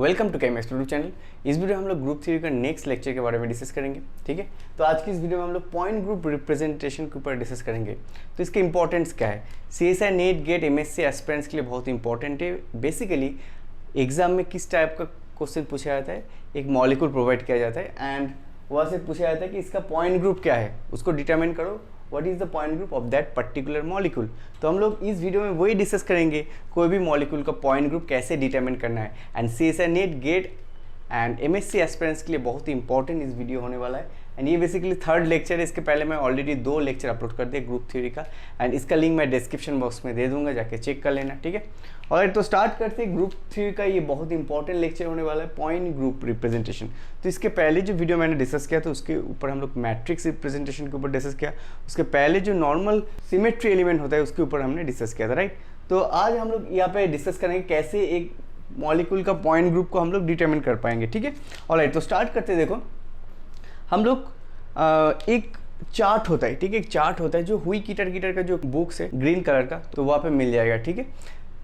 Welcome to chem explore channel. इस video में हम लोग ग्रुप थ्योरी का नेक्स्ट लेक्चर के बारे में डिस्कस करेंगे। ठीक है, तो आज की इस वीडियो में हम लोग पॉइंट ग्रुप रिप्रेजेंटेशन के ऊपर डिस्कस करेंगे। तो इसके इंपॉर्टेंस क्या है, CSI NET GATE MSc aspirants के लिए बहुत इंपॉर्टेंट है। बेसिकली एग्जाम में किस टाइप का क्वेश्चन पूछा जाता है, एक मॉलिक्यूल प्रोवाइड किया जाता है एंड वहाँ से पूछा जाता है कि इसका पॉइंट ग्रुप क्या है, उसको डिटरमाइन करो what is the point group of that particular molecule. तो हम लोग इस वीडियो में वही डिस्कस करेंगे, कोई भी मॉलिक्यूल का पॉइंट ग्रुप कैसे डिटरमाइन करना है। And CSI NET GATE and MSc aspirants के लिए बहुत ही इंपॉर्टेंट इस वीडियो होने वाला है। एंड ये बेसिकली थर्ड लेक्चर है, इसके पहले मैं ऑलरेडी 2 लेक्चर अपलोड कर दिया ग्रुप थ्योरी का, एंड इसका लिंक मैं डिस्क्रिप्शन बॉक्स में दे दूंगा, जाके चेक कर लेना। ठीक है, और तो स्टार्ट करते हैं ग्रुप थ्योरी का। ये बहुत इंपॉर्टेंट लेक्चर होने वाला है, पॉइंट ग्रुप रिप्रेजेंटेशन। तो इसके पहले जो वीडियो मैंने डिस्कस किया था उसके ऊपर हम लोग मैट्रिक्स रिप्रेजेंटेशन के ऊपर डिस्कस किया। उसके पहले जो नॉर्मल सिमेट्री एलिमेंट होता है उसके ऊपर हमने डिस्कस किया था, राइट। तो आज हम लोग यहाँ पे डिस्कस करेंगे कैसे एक मॉलिक्यूल का पॉइंट ग्रुप को हम लोग डिटरमिन कर पाएंगे। ठीक है, ऑलराइट, तो स्टार्ट करते हैं। देखो हम लोग एक चार्ट होता है, ठीक है, एक चार्ट होता है जो हुई कीटर का जो बुक्स है ग्रीन कलर का, तो वहाँ पे मिल जाएगा। ठीक है,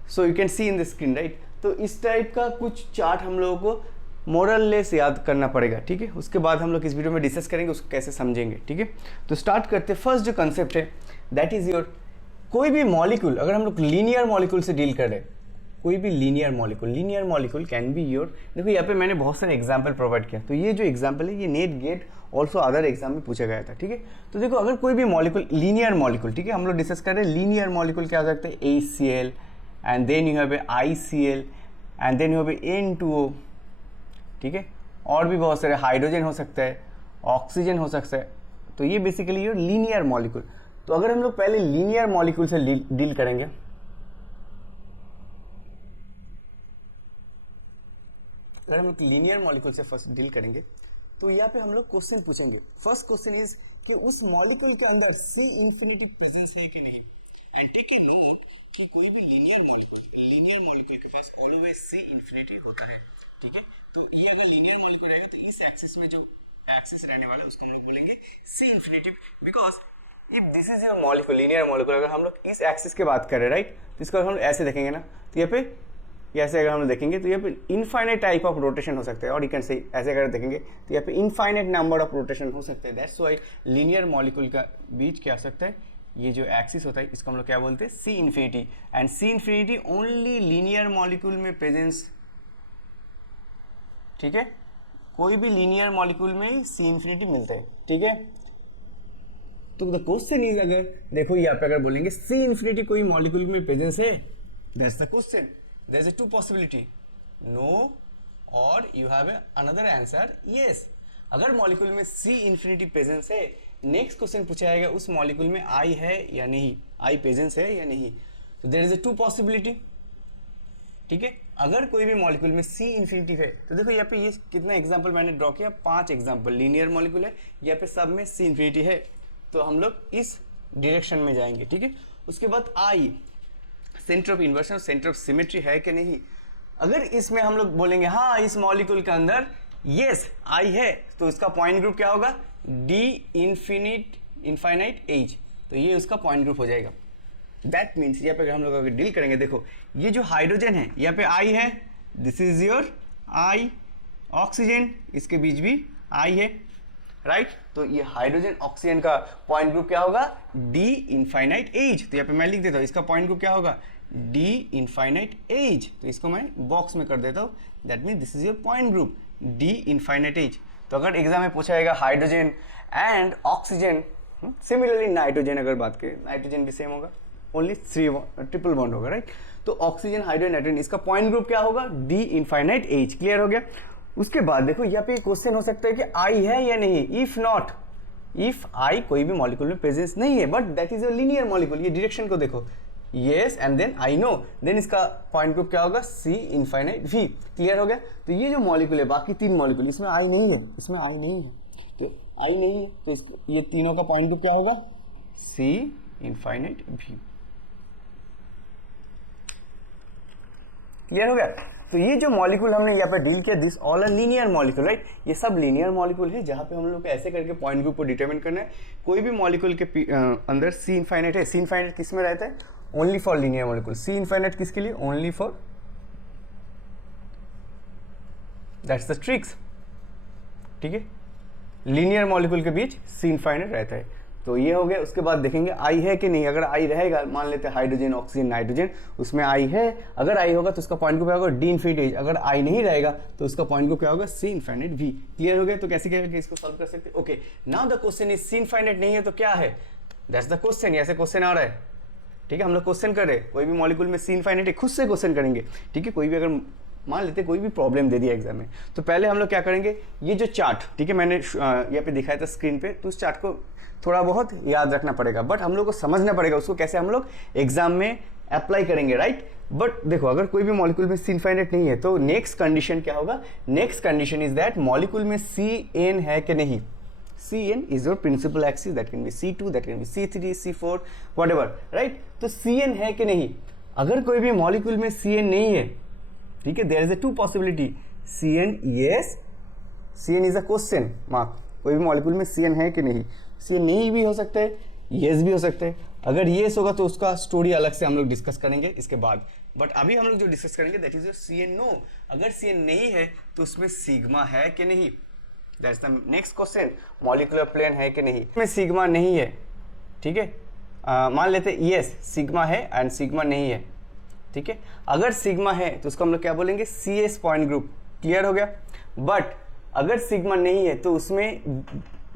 so you can see in the screen, right. तो इस टाइप का कुछ चार्ट हम लोगों को मोरलेस याद करना पड़ेगा। ठीक है, उसके बाद हम लोग इस वीडियो में डिस्कस करेंगे उसको कैसे समझेंगे। ठीक है, तो स्टार्ट करते। फर्स्ट जो कंसेप्ट है दैट इज योर, कोई भी मॉलिक्यूल अगर हम लोग लीनियर मॉलिक्यूल से डील कर रहे हैं, कोई भी linear molecule can be your. देखो यहाँ पे मैंने बहुत सारे एग्जाम्पल प्रोवाइड किया, तो ये जो एग्जाम्पल है ये NET GATE also other exam में पूछा गया था। ठीक है, तो देखो अगर कोई भी मॉलिक्यूल लीनियर मॉलिक्यूल, ठीक है, हम लोग डिस्कस कर रहे हैं लीनियर मॉलिक्यूल क्या हो सकते हैं, ACl and then you have a ICl and then you have a N2O। ठीक है, और भी बहुत सारे, हाइड्रोजन हो सकता है, ऑक्सीजन हो सकता है। तो ये बेसिकली योर लीनियर मॉलिक्यूल। तो अगर हम लोग पहले लीनियर मॉलिक्यूल से डील करेंगे, अगर हम लोग लीनियर मॉलिक्यूल से फर्स्ट डील करेंगे तो यहाँ पे हम लोग क्वेश्चन पूछेंगे। फर्स्ट क्वेश्चन इज कि उस मॉलिक्यूल के अंदर C इन्फिनिटी प्रेजेंस है कि नहीं। एंड टेक ए नोट कि कोई भी लीनियर मॉलिक्यूल के पास ऑलवेज C इन्फिनिटी होता है। ठीक है, तो ये अगर लीनियर मॉलिक्यूल रहेगा तो इस एक्सिस में जो एक्सिस रहने वाला है उसको हम लोग बोलेंगे C infinity, because if this is your molecule linear molecule, अगर हम लोग इस एक्सिस की बात करें, राइट, तो इसको हम लोग ऐसे देखेंगे ना, तो यहाँ पे ऐसे अगर हम लोग देखेंगे तो यहाँ पे इनफाइनाइट टाइप ऑफ रोटेशन हो सकता है, और यू कैन से ऐसे अगर देखेंगे तो यहाँ पे इनफाइनाइट नंबर ऑफ रोटेशन हो सकते हैं। दैट्स व्हाई लीनियर मॉलिक्यूल का बीच क्या हो सकता है, ये जो एक्सिस होता है इसको हम लोग क्या बोलते हैं, C infinity. And C infinity only linear molecule में प्रेजेंस। ठीक है, कोई भी लीनियर मॉलिक्यूल में ही C इन्फिनिटी मिलता है। ठीक है, तो द क्वेश्चन इज, अगर देखो यहाँ पे अगर बोलेंगे C इन्फिनिटी कोई मॉलिक्यूल में प्रेजेंस है, that's the question. There is a 2 possibility, no or you have another answer yes। अगर मॉलिक्यूल में C इन्फिनिटी प्रेजेंस है, नेक्स्ट क्वेश्चन पूछा जाएगा उस मॉलिक्यूल में I है या नहीं, I प्रेजेंस है या नहीं। तो there is a 2 possibility। ठीक है, अगर कोई भी मॉलिक्यूल में C इन्फिनिटी है, तो देखो यहाँ पे ये कितना एग्जांपल मैंने ड्रॉ किया, 5 एग्जांपल। लीनियर मॉलिक्यूल है, यहाँ पे सब में C इन्फिनिटी है, तो हम लोग इस डायरेक्शन में जाएंगे। ठीक है, उसके बाद I centre of inversion, centre of symmetry है कि नहीं। अगर इसमें हम लोग बोलेंगे हाँ इस मॉलिक्यूल के अंदर यस I है, तो इसका पॉइंट ग्रुप क्या होगा, D इनफाइनाइट H, तो ये उसका पॉइंट ग्रुप हो जाएगा। दैट मीन्स यहाँ पे हम लोग अगर डील करेंगे, देखो ये जो हाइड्रोजन है यहाँ पे I है, this is your I, oxygen इसके बीच भी I है, राइट। तो ये हाइड्रोजन ऑक्सीजन का पॉइंट ग्रुप क्या होगा, D इनफाइनाइट H। तो यहाँ पे मैं लिख देता हूँ इसका पॉइंट ग्रुप क्या होगा, D इनफाइनाइट H। तो इसको मैं बॉक्स में कर देता हूँ, that means this is your point group D infinite H। तो अगर एग्जाम में पूछा जाएगा hydrogen and oxygen, similarly nitrogen अगर बात करें, नाइट्रोजन भी सेम होगा, ओनली ट्रिपल बॉन्ड होगा, राइट। तो ऑक्सीजन, हाइड्रोजन, नाइट्रोजन, इसका पॉइंट ग्रुप क्या होगा, D इनफाइनाइट H। क्लियर हो गया। उसके बाद देखो यहाँ पे क्वेश्चन हो सकता है कि I है या नहीं। इफ नॉट, इफ I कोई भी मॉलिक्यूल में प्रेजेंस नहीं है, but that is a linear molecule, ये डायरेक्शन को देखो, yes and then I know, देन इसका पॉइंट ग्रुप क्या होगा, C इनफाइनाइट V। क्लियर हो गया। तो ये जो मॉलिक्यूल है, बाकी 3 मॉलिक्यूल, इसमें I नहीं है, इसमें I नहीं है, तो I नहीं है, तो इसको ये तीनों का पॉइंट ग्रुप क्या होगा, C इनफाइनाइट V। क्लियर हो गया। तो ये जो मॉलिक्यूल हमने यहाँ पे डील किया, this all a linear molecule, right. ये सब लीनियर मॉलिक्यूल है जहाँ पे हम लोग को ऐसे करके पॉइंट ग्रुप को डिटरमिन करना है। कोई भी मॉलिक्यूल के अंदर C इनफाइनाइट है, C इनफाइनाइट किस में रहता है, only for linear molecule. C infinite किसके लिए, only for that's the tricks, ठीक है। लीनियर मॉलिक्यूल के बीच सी इनफाइनाइट रहता है, तो ये हो गया। उसके बाद देखेंगे आई है कि नहीं। अगर आई रहेगा, मान लेते हैं हाइड्रोजन, ऑक्सीजन, नाइट्रोजन, उसमें आई है, अगर आई होगा तो उसका पॉइंट ग्रुप क्या होगा, डी इनफिनिटी। अगर आई नहीं रहेगा तो उसका पॉइंट ग्रुप क्या होगा, सी इनफाइनाइट वी। क्लियर हो गया। तो कैसे क्या इसको सॉल्व कर सकते हैं। Okay, now the question is C infinite नहीं है तो क्या है, दैट्स द क्वेश्चन। ऐसे क्वेश्चन आ रहा है, ठीक है। हम लोग क्वेश्चन कर रहे हैं, कोई भी मॉलिक्यूल में सी इनफाइनाइट है, खुद से क्वेश्चन करेंगे, ठीक है। कोई भी अगर मान लेते कोई भी प्रॉब्लम दे दिया एग्जाम में, तो पहले हम लोग क्या करेंगे, ये जो चार्ट, ठीक है, मैंने यहाँ पे दिखाया था स्क्रीन पे, तो उस चार्ट को थोड़ा बहुत याद रखना पड़ेगा, बट हम लोग को समझना पड़ेगा उसको कैसे हम लोग एग्जाम में अप्लाई करेंगे, राइट। बट देखो, अगर कोई भी मॉलिक्यूल में सी इनफाइनाइट नहीं है तो नेक्स्ट कंडीशन क्या होगा, next condition is that molecule में सी एन है कि नहीं। Cn is your principal axis, that can be C2, that can be C3, C4, whatever, right? तो Cn है कि नहीं। अगर कोई भी मॉलिक्यूल में Cn नहीं है, ठीक है, there is a two possibility, Cn yes, Cn is a question mark, कोई भी मॉलिक्यूल में Cn है कि नहीं। Cn नहीं भी हो सकता है, yes भी हो सकता है। अगर yes होगा तो उसका स्टोरी अलग से हम लोग डिस्कस करेंगे इसके बाद, बट अभी हम लोग जो डिस्कस करेंगे that is your Cn no. अगर Cn नहीं है तो उसमें सिग्मा है कि नहीं, that's the next question. Molecular plane है कि नहीं, इसमें सिग्मा नहीं है, ठीक है। मान लेते हैं यस सिग्मा है एंड सिग्मा नहीं है, ठीक है। अगर सिग्मा है तो उसको हम लोग क्या बोलेंगे, C S point group. Clear हो गया। बट अगर सिग्मा नहीं है तो उसमें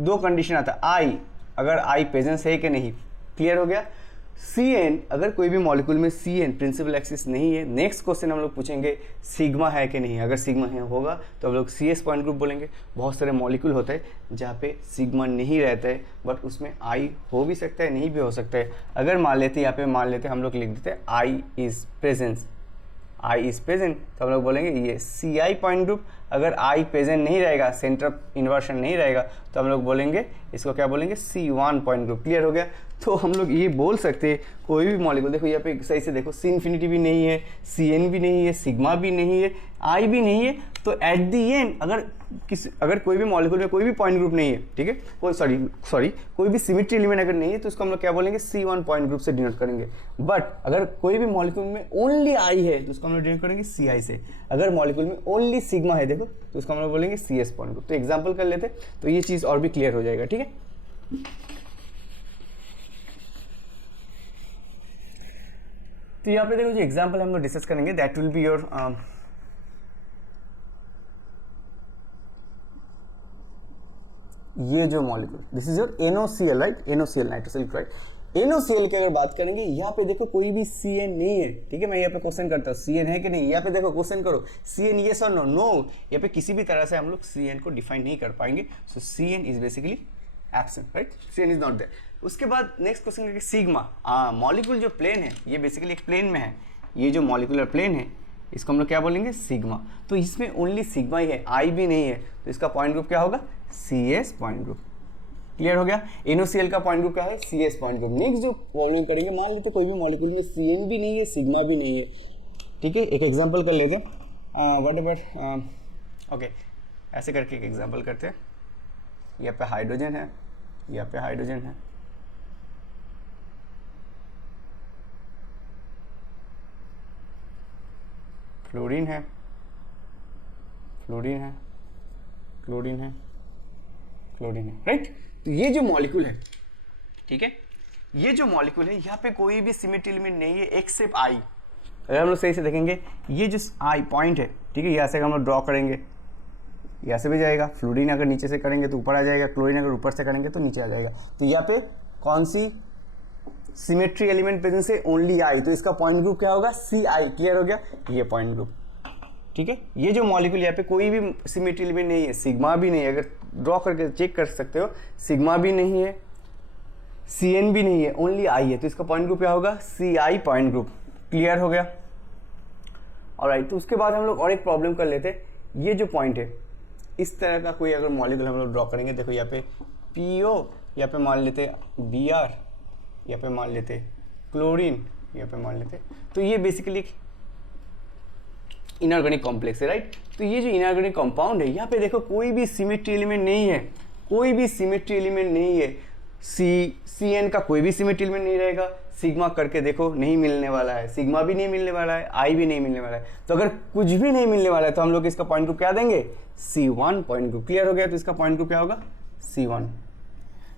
दो कंडीशन आता है, आई, अगर आई प्रेजेंस है कि नहीं। क्लियर हो गया। Cn, अगर कोई भी मॉलिक्यूल में Cn प्रिंसिपल एक्सिस नहीं है, नेक्स्ट क्वेश्चन हम लोग पूछेंगे सिग्मा है कि नहीं। अगर सिग्मा है होगा तो हम लोग CS पॉइंट ग्रुप बोलेंगे। बहुत सारे मॉलिक्यूल होते हैं जहाँ पे सिग्मा नहीं रहता है, बट उसमें I हो भी सकता है, नहीं भी हो सकता है। अगर मान लेते यहाँ पे मान लेते हम लोग लिख देते हैं I is presence, I is present, तो हम लोग बोलेंगे ये CI पॉइंट ग्रुप। अगर I प्रेजेंट नहीं रहेगा, सेंटर ऑफ इन्वर्शन नहीं रहेगा, तो हम लोग बोलेंगे इसको क्या बोलेंगे, C1 पॉइंट ग्रुप। क्लियर हो गया। तो हम लोग ये बोल सकते हैं कोई भी मॉलिक्यूल, देखो यहाँ पे सही से देखो, सी इन्फिनिटी भी नहीं है, Cn भी नहीं है, सिग्मा भी नहीं है, I भी नहीं है, तो एट दी एंड अगर कोई भी मॉलिक्यूल में कोई भी पॉइंट ग्रुप नहीं है, ठीक है, कोई सॉरी कोई भी सिमेट्री एलिमेंट अगर नहीं है तो उसको हम लोग क्या बोलेंगे, C1 पॉइंट ग्रुप से डिनोट करेंगे। बट अगर कोई भी मॉलिक्यूल में ओनली I है तो उसको हम लोग डिनोट करेंगे Ci से। अगर मॉलिक्यूल में ओनली सिग्मा है देखो तो उसको हम लोग बोलेंगे CS पॉइंट ग्रुप। तो एग्जाम्पल कर लेते तो ये चीज़ और भी क्लियर हो जाएगा, ठीक है। तो यहाँ पे देखो जो एग्जाम्पल हम लोग डिस्कस करेंगे दैट विल बी योर ये जो molecule, this is your NaOCl, right, NaOCl nitrosyl chloride. NaOCl की अगर बात करेंगे, यहाँ पे देखो कोई भी Cn नहीं है, ठीक है। मैं यहाँ पे क्वेश्चन करता हूँ Cn है कि नहीं, यहाँ पे देखो क्वेश्चन करो Cn येस और नो, नो। यहाँ पे किसी भी तरह से हम लोग Cn को डिफाइन नहीं कर पाएंगे, so Cn is basically absent, right, Cn is not there. उसके बाद नेक्स्ट क्वेश्चन करके सिग्मा, मॉलिक्यूल जो प्लेन है ये बेसिकली एक प्लेन में है, ये जो मॉलिक्यूलर प्लेन है इसको हम लोग क्या बोलेंगे, सिग्मा। तो इसमें ओनली सिग्मा ही है, आई भी नहीं है, तो इसका पॉइंट ग्रुप क्या होगा, CS पॉइंट ग्रुप। क्लियर हो गया। NaOCl का पॉइंट ग्रुप क्या है, CS पॉइंट ग्रुप। नेक्स्ट जो प्रॉब्लम करेंगे, मान लेते कोई भी मॉलिक्यूल में Cn भी नहीं है, सिग्मा भी नहीं है, ठीक है। एक एग्जांपल कर लेते हैं, व्हाट अबाउट ओके, ऐसे करके एक एग्जांपल करते हैं। यहाँ पे हाइड्रोजन है, यहाँ पे हाइड्रोजन है, फ्लोरीन है, फ्लोरीन है, क्लोरीन है, क्लोरीन है, राइट। तो ये जो मॉलिक्यूल है, ठीक है, ये जो मॉलिक्यूल है यहाँ पे कोई भी सिमेट्री एलिमेंट नहीं है एक्सेप्ट I। अगर हम लोग सही से देखेंगे, ये जो I पॉइंट है, ठीक है, यहाँ से हम लोग ड्रॉ करेंगे, यहाँ से भी जाएगा। फ्लोरीन अगर नीचे से करेंगे तो ऊपर आ जाएगा, क्लोरीन अगर ऊपर से करेंगे तो नीचे आ जाएगा। तो यहाँ पे कौन सी सिमेट्री एलिमेंट प्रेजेंस है, ओनली I, तो इसका पॉइंट ग्रुप क्या होगा, CI। क्लियर हो गया, ये पॉइंट ग्रुप, ठीक है। ये जो मॉलिक्यूल यहाँ पे कोई भी सिमेट्री एलिमेंट नहीं है, सिग्मा भी नहीं है, अगर ड्रॉ करके चेक कर सकते हो, सिग्मा भी नहीं है, Cn भी नहीं है, ओनली I है, तो इसका पॉइंट ग्रुप क्या होगा, CI पॉइंट ग्रुप। क्लियर हो गया। ऑलराइट, तो उसके बाद हम लोग और एक प्रॉब्लम कर लेते हैं। ये जो पॉइंट है, इस तरह का कोई अगर मॉलिक्यूल हम लोग ड्रॉ करेंगे, देखो यहाँ पे PO, यहाँ पे मान लेते Br, यहाँ पे मान लेते क्लोरीन, यहाँ पे मान लेते, तो ये बेसिकली इनऑर्गेनिक कॉम्प्लेक्स है, राइट। तो ये जो इनऑर्गेनिक कंपाउंड है, यहाँ पे देखो कोई भी सिमेट्री एलिमेंट नहीं है, कोई भी सिमेट्री एलिमेंट नहीं है, सी एन का कोई भी सिमेट्री एलिमेंट नहीं रहेगा। सिग्मा करके देखो, नहीं मिलने वाला है, सिग्मा भी नहीं मिलने वाला है, आई भी नहीं मिलने वाला है। तो अगर कुछ भी नहीं मिलने वाला है तो हम लोग इसका पॉइंट ग्रुप क्या देंगे, C1 पॉइंट ग्रुप। क्लियर हो गया? तो इसका पॉइंट ग्रुप क्या होगा, C1।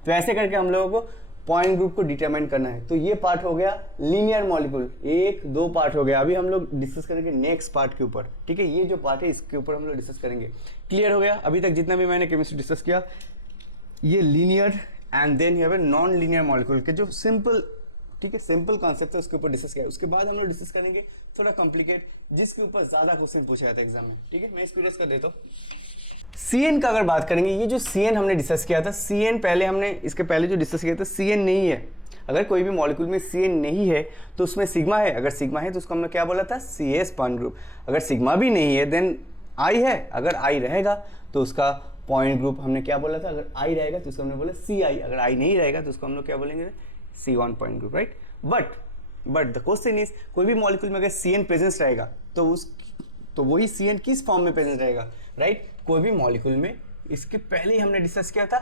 तो ऐसे करके हम लोगों को पॉइंट ग्रुप को डिटरमाइन करना है। तो ये पार्ट हो गया लीनियर मॉलिक्यूल, 1-2 पार्ट हो गया। अभी हम लोग डिस्कस करेंगे नेक्स्ट पार्ट के ऊपर, ठीक है। ये जो पार्ट है इसके ऊपर हम लोग डिस्कस करेंगे। क्लियर हो गया? अभी तक जितना भी मैंने केमिस्ट्री डिस्कस किया, ये लीनियर एंड देन यहाँ पे नॉन लीनियर मॉलिक्यूल के जो सिंपल, ठीक है, सिंपल कॉन्सेप्ट है उसके ऊपर डिस्कस किया। उसके बाद हम लोग डिस्कस करेंगे थोड़ा कॉम्प्लिकेट, जिसके ऊपर ज्यादा क्वेश्चन पूछा जाता है एग्जाम में, ठीक है। मैं इसको डिस्कस कर देता हूँ। CN का अगर बात करेंगे, ये जो CN हमने डिस्कस किया था, CN पहले हमने इसके पहले जो डिस्कस किया था, CN नहीं है। अगर कोई भी मॉलिक्यूल में CN नहीं है तो उसमें सिग्मा है। अगर सिग्मा है तो उसको हमने क्या बोला था, CS पॉइंट ग्रुप। अगर सिग्मा भी नहीं है देन I है। अगर I रहेगा तो उसका पॉइंट ग्रुप हमने क्या बोला था, अगर I रहेगा तो उसको हमने बोला CI। अगर I नहीं रहेगा तो उसको हम लोग क्या बोलेंगे, C1 point group, right. But the question is, कोई भी मॉलिक्यूल में अगर CN प्रेजेंस रहेगा तो वही CN किस फॉर्म में प्रेजेंस रहेगा, राइट। कोई भी मॉलिक्यूल में, इसके पहले ही हमने डिस्कस किया था,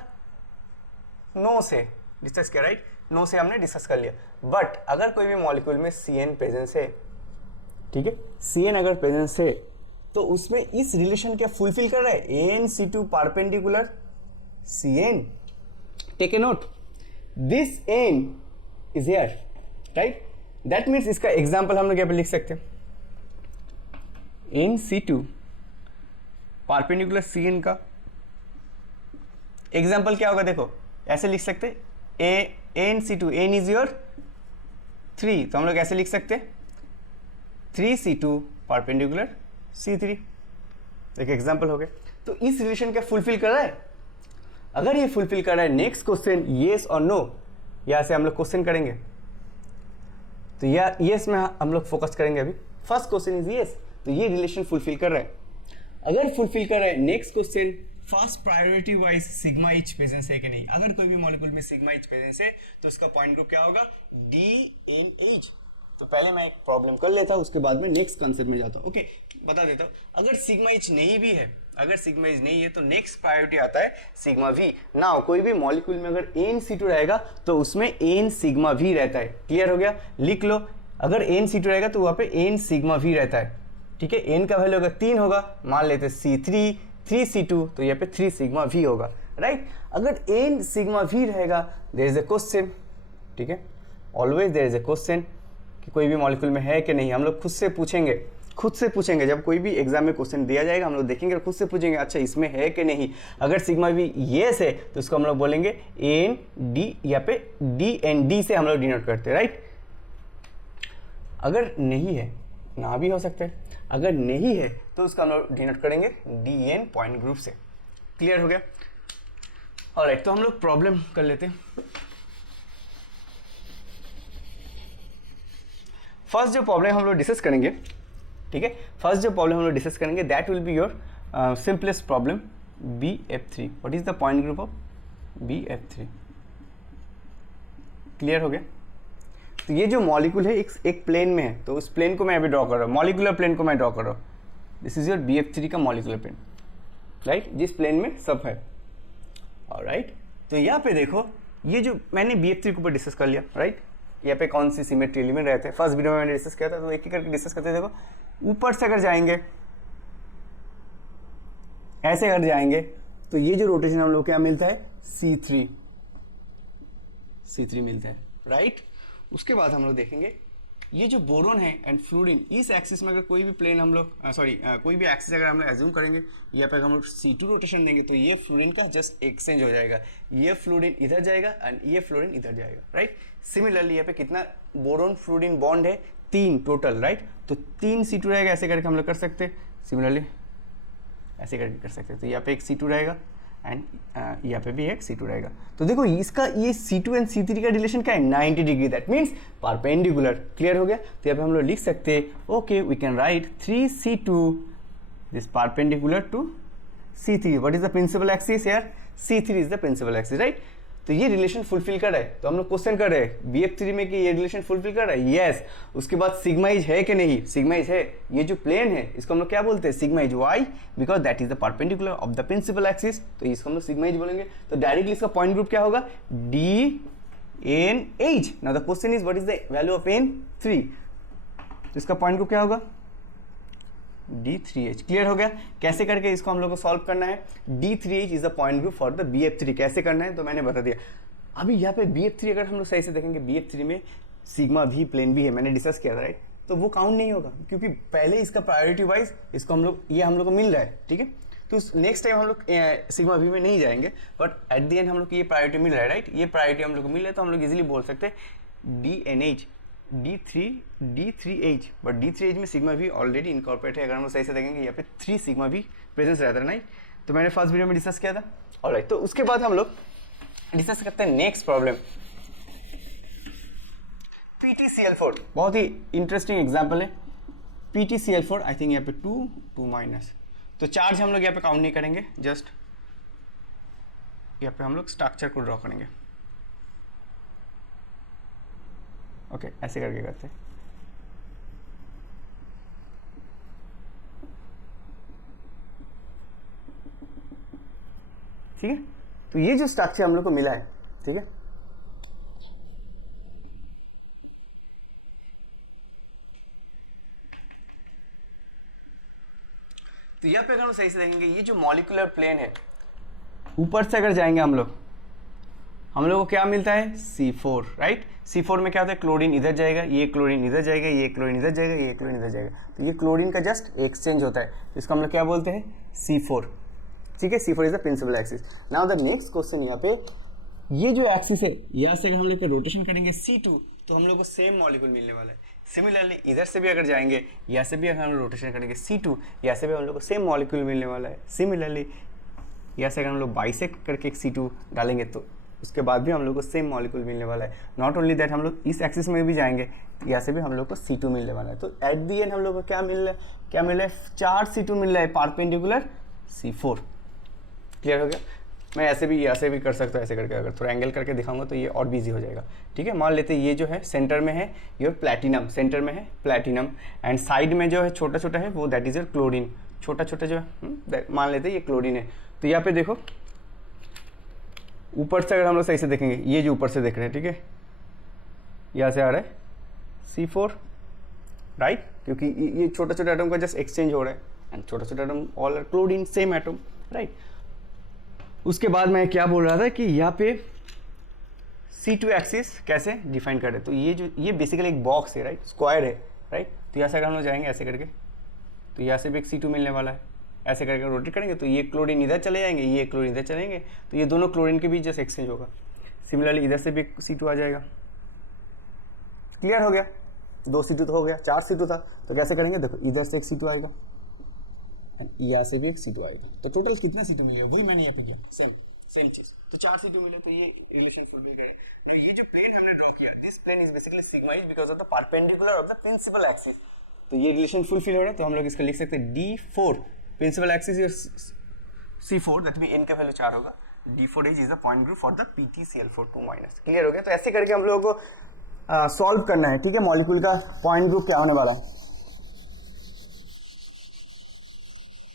नो से डिस्कस किया, राइट। नो से हमने डिस्कस कर लिया। बट अगर कोई भी मॉलिक्यूल में CN प्रेजेंस है, ठीक है, CN अगर प्रेजेंस है तो उसमें इस रिलेशन क्या फुलफिल कर रहा है, AnC2 perpendicular CN। Take a note, this N is here, right. That means इसका एग्जाम्पल हम लोग यहाँ पे लिख सकते हैं, AnC2 परपेंडिकुलर CN का एग्जाम्पल क्या होगा, देखो ऐसे लिख सकते, AnC2, N इज योर 3, तो हम लोग ऐसे लिख सकते 3C2 परपेंडिकुलर C3। एक एग्जाम्पल हो गया। तो इस रिलेशन क्या फुलफिल कर रहा है? अगर ये फुलफिल कर रहा है, नेक्स्ट क्वेश्चन येस और नो, यहां से हम लोग क्वेश्चन करेंगे। तो येस में हम लोग फोकस करेंगे अभी। फर्स्ट क्वेश्चन इज येस, तो ये रिलेशन फुलफिल कर रहा है। अगर फुलफिल कर रहा है, next question, first priority wise sigma etch presence है कि नहीं। अगर कोई भी मॉलिक्यूल में सिग्मा इच प्रेजेंस है तो उसका पॉइंट ग्रुप क्या होगा, DNH। तो पहले मैं एक प्रॉब्लम कर लेता हूं, उसके बाद में नेक्स्ट कॉन्सेप्ट में जाता हूं। ओके, बता देता हूं। अगर सिग्मा इच नहीं भी है, अगर सिग्मा इच नहीं है तो नेक्स्ट प्रायोरिटी आता है सिग्मा वी। नाउ कोई भी मॉलिक्यूल में अगर AnC2 रहेगा तो उसमें N सिग्मा वी रहता है। क्लियर हो गया? लिख लो, अगर AnC2 रहेगा तो वहां पे N सिग्मा वी रहता है, ठीक है। N का वैल्यू अगर 3 होगा, मान लेते C3 3C2, तो यहाँ पे 3 सिग्मा वी होगा, राइट। अगर N सिग्मा वी रहेगा, देयर इज अ क्वेश्चन, ठीक है, always there is a question कि कोई भी मॉलिक्यूल में है कि नहीं। हम लोग खुद से पूछेंगे जब कोई भी एग्जाम में क्वेश्चन दिया जाएगा, हम लोग देखेंगे और खुद से पूछेंगे, अच्छा इसमें है कि नहीं। अगर सिग्मा वी येस है तो उसको हम लोग बोलेंगे AnD, यहाँ पे DND से हम लोग डिनोट करते हैं, राइट। अगर नहीं है, ना भी हो सकता है, अगर नहीं है तो उसका हम लोग डिनोट करेंगे DN पॉइंट ग्रुप से। क्लियर हो गया? ऑलराइट, तो हम लोग प्रॉब्लम कर लेते हैं। फर्स्ट जो प्रॉब्लम हम लोग डिस्कस करेंगे, ठीक है, फर्स्ट जो प्रॉब्लम हम लोग डिस्कस करेंगे, that will be your simplest problem, BF3। What is the point group of BF3? Clear हो गया? तो ये जो मॉलिक्यूल है एक प्लेन में है, तो उस प्लेन को मैं अभी ड्रॉ कर रहा हूँ, मॉलिकुलर प्लेन को मैं ड्रॉ कर रहा हूँ। दिस इज योर BF3 का मॉलिकुलर प्लेन, राइट, जिस प्लेन में सब है। ऑलराइट, तो यहाँ पे देखो, ये जो मैंने BF3 के ऊपर डिस्कस कर लिया, राइट। यहाँ पे कौन सी सिमेट्री एलिमेंट रहते हैं, फर्स्ट वीडियो में मैंने डिस्कस किया था, तो एक एक करके डिस्कस करते। देखो ऊपर से अगर जाएंगे, ऐसे अगर जाएंगे, तो ये जो रोटेशन हम लोग क्या मिलता है, C3 मिलता है, राइट। उसके बाद हम लोग देखेंगे ये जो बोरोन है एंड फ्लोरीन, इस एक्सिस में अगर कोई भी प्लेन हम लोग कोई भी एक्सिस अगर हम लोग एज्यूम करेंगे, यहाँ पे हम लोग C2 रोटेशन देंगे तो ये फ्लोरीन का जस्ट एक्सचेंज हो जाएगा, ये फ्लोरीन इधर जाएगा एंड ये फ्लोरीन इधर जाएगा, राइट। सिमिलरली यहाँ पे कितना बोरोन फ्लोरीन बॉन्ड है, 3 टोटल, राइट। तो 3 C2 रहेगा, ऐसे करके हम लोग कर सकते हैं। सिमिलरली ऐसे करके कर सकते हैं, तो यहाँ पे एक C2 रहेगा एंड यहाँ पे भी एक C2 रहेगा। तो देखो इसका ये C2 एंड C3 का रिलेशन क्या है, 90 degree, that means perpendicular. Clear हो गया? तो यहाँ पे हम लोग लिख सकते हैं, okay we can write 3C2 this perpendicular to C3। What is the principal axis here? C3 is the principal axis, right. तो ये रिलेशन फुलफिल कर रहा है, तो हम लोग क्वेश्चन कर रहे हैं BF3 में कि ये रिलेशन फुलफिल कर रहा है, यस। उसके बाद सिग्मा इज है कि नहीं, सिग्मा इज है। ये जो प्लेन है इसको हम लोग क्या बोलते हैं, sigma is, why, because that is the perpendicular of the principal axis, तो इसको हम लोग सिग्मा इज बोलेंगे। तो डायरेक्टली इसका पॉइंट ग्रुप क्या होगा, DNH। Now the question is what is the value of N3, तो इसका पॉइंट ग्रुप क्या होगा, D3H। क्लियर हो गया कैसे करके इसको हम लोग को सॉल्व करना है। D3H is the point group for the BF3, कैसे करना है तो मैंने बता दिया। अभी यहाँ पे BF3 अगर हम लोग सही से देखेंगे, BF3 में सिग्मा भी प्लेन भी है, मैंने डिस्कस किया था राइट, तो वो काउंट नहीं होगा क्योंकि पहले इसका प्रायोरिटी वाइज इसको हम लोग, ये हम लोग को मिल रहा है, ठीक है। तो नेक्स्ट टाइम हम लोग सिग्मा भी में नहीं जाएंगे, बट एट द एंड हम लोग को ये प्रायोरिटी मिल रहा है राइट, ये प्रायोरिटी हम लोग को मिल रहा है, तो हम लोग इजीली बोल सकते हैं DNH, D3H, बट D3H में सिग्मा भी ऑलरेडी इनकॉर्पोरेट है। अगर हम लोग सही से देखेंगे यहाँ पे 3 सिग्मा भी प्रेजेंस रहता है नहीं, तो मैंने फर्स्ट वीडियो में डिस्कस किया था। ऑलराइट, तो उसके बाद हम लोग डिस्कस करते हैं नेक्स्ट प्रॉब्लम, PtCl4। बहुत ही इंटरेस्टिंग एग्जाम्पल है PtCl4। आई थिंक यहाँ पे 2 माइनस, तो चार्ज हम लोग यहाँ पे काउंट नहीं करेंगे, जस्ट यहाँ पे हम लोग स्ट्रक्चर को ड्रॉ करेंगे। ओके ऐसे करके करते हैं। ठीक है, तो ये जो स्ट्रक्चर हम लोग को मिला है, ठीक है, तो यहाँ पे अगर हम सही से देखेंगे, ये जो मॉलिक्यूलर प्लेन है, ऊपर से अगर जाएंगे हम लोग को क्या मिलता है, C4 राइट। C4 में क्या होता है, क्लोरीन इधर जाएगा, ये क्लोरीन इधर जाएगा, ये क्लोरीन इधर जाएगा, ये क्लोरीन इधर जाएगा, तो ये क्लोरीन का जस्ट एक्सचेंज होता है, इसको हम लोग क्या बोलते हैं, C4। ठीक है, C4 is the principal axis. Now the next question, यहाँ पे ये जो एक्सिस है, यहाँ से अगर हम लोग रोटेशन करेंगे C2, तो हम लोग को सेम मॉलिक्यूल मिलने वाला है। सिमिलरली इधर से भी अगर जाएंगे, यहाँ से भी अगर हम रोटेशन करेंगे C2, यहाँ से भी हम लोग को सेम मॉलिक्यूल मिलने वाला है। सिमिलरली यहाँ से अगर हम लोग बाइसेक्ट करके एक C2 डालेंगे, तो उसके बाद भी हम लोग को सेम मॉलिक्यूल मिलने वाला है। नॉट ओनली दैट, हम लोग इस एक्सिस में भी जाएंगे, यहाँ से भी हम लोग को C2 मिलने वाला है। तो एट दी एंड हम लोग को क्या मिल रहा है, क्या मिल रहा है, 4 C2 मिल रहा है, परपेंडिकुलर C4। क्लियर हो गया। मैं ऐसे भी यहाँ से भी कर सकता हूँ, ऐसे करके अगर थोड़ा एंगल करके दिखाऊंगा तो ये और भी ईजी हो जाएगा। ठीक है, मान लेते हैं ये जो है सेंटर में है, ये प्लैटिनम, सेंटर में है प्लैटिनम, एंड साइड में जो है छोटा छोटा है वो दैट इज योर क्लोरीन, छोटा छोटा जो है मान लेते हैं ये क्लोरीन है। तो यहाँ पे देखो ऊपर से अगर हम लोग सही से देखेंगे, ये जो ऊपर से देख रहे हैं, ठीक है, यहाँ से आ रहा है C4 राइट, क्योंकि ये छोटा छोटा एटम का जस्ट एक्सचेंज हो रहा है, एंड छोटा छोटा atom all are chlorine, same atom right. उसके बाद मैं क्या बोल रहा था कि यहाँ पे C2 एक्सिस कैसे डिफाइन कर रहे हैं, तो ये जो ये बेसिकली एक बॉक्स है राइट, स्क्वायर है राइट। तो यहाँ से अगर हम लोग जाएंगे ऐसे करके, तो यहाँ से भी एक C2 मिलने वाला है, ऐसे करके रोटेट करेंगे तो ये क्लोरीन इधर चले जाएंगे, ये क्लोरीन इधर चलेंगे, तो ये दोनों क्लोरीन के बीच जस्ट एक्सचेंज होगा। सिमिलरली इधर से भी C2 आ जाएगा। क्लियर हो गया, 2 C2 तो हो गया, 4 C2 था, तो कैसे करेंगे, देखो इधर से एक C2 आएगा, यहाँ से भी एक C2 आएगा, तो टोटल कितना C2 मिलेगा, वही मैंने यहाँ पे किया, सेम चीज, तो 4 C2 मिले, तो ये रिलेशन फुलफिल करें। ये जो प्लेन हमने ड्रॉ किया, this plane is basically sigma is because of the perpendicular of the principal axis, तो ये रिलेशन फुलफिल हो रहा है। तो हम लोग इसको लिख सकते हैं D4 principal axis C4, that भी n का वैल्यू 4 होगा, D4H is the point group for the PtCl4 2 माइनस। क्लियर हो गया। तो ऐसे करके हम लोगों को सॉल्व करना है। ठीक है, मॉलिक्यूल का पॉइंट ग्रुप क्या होने वाला है।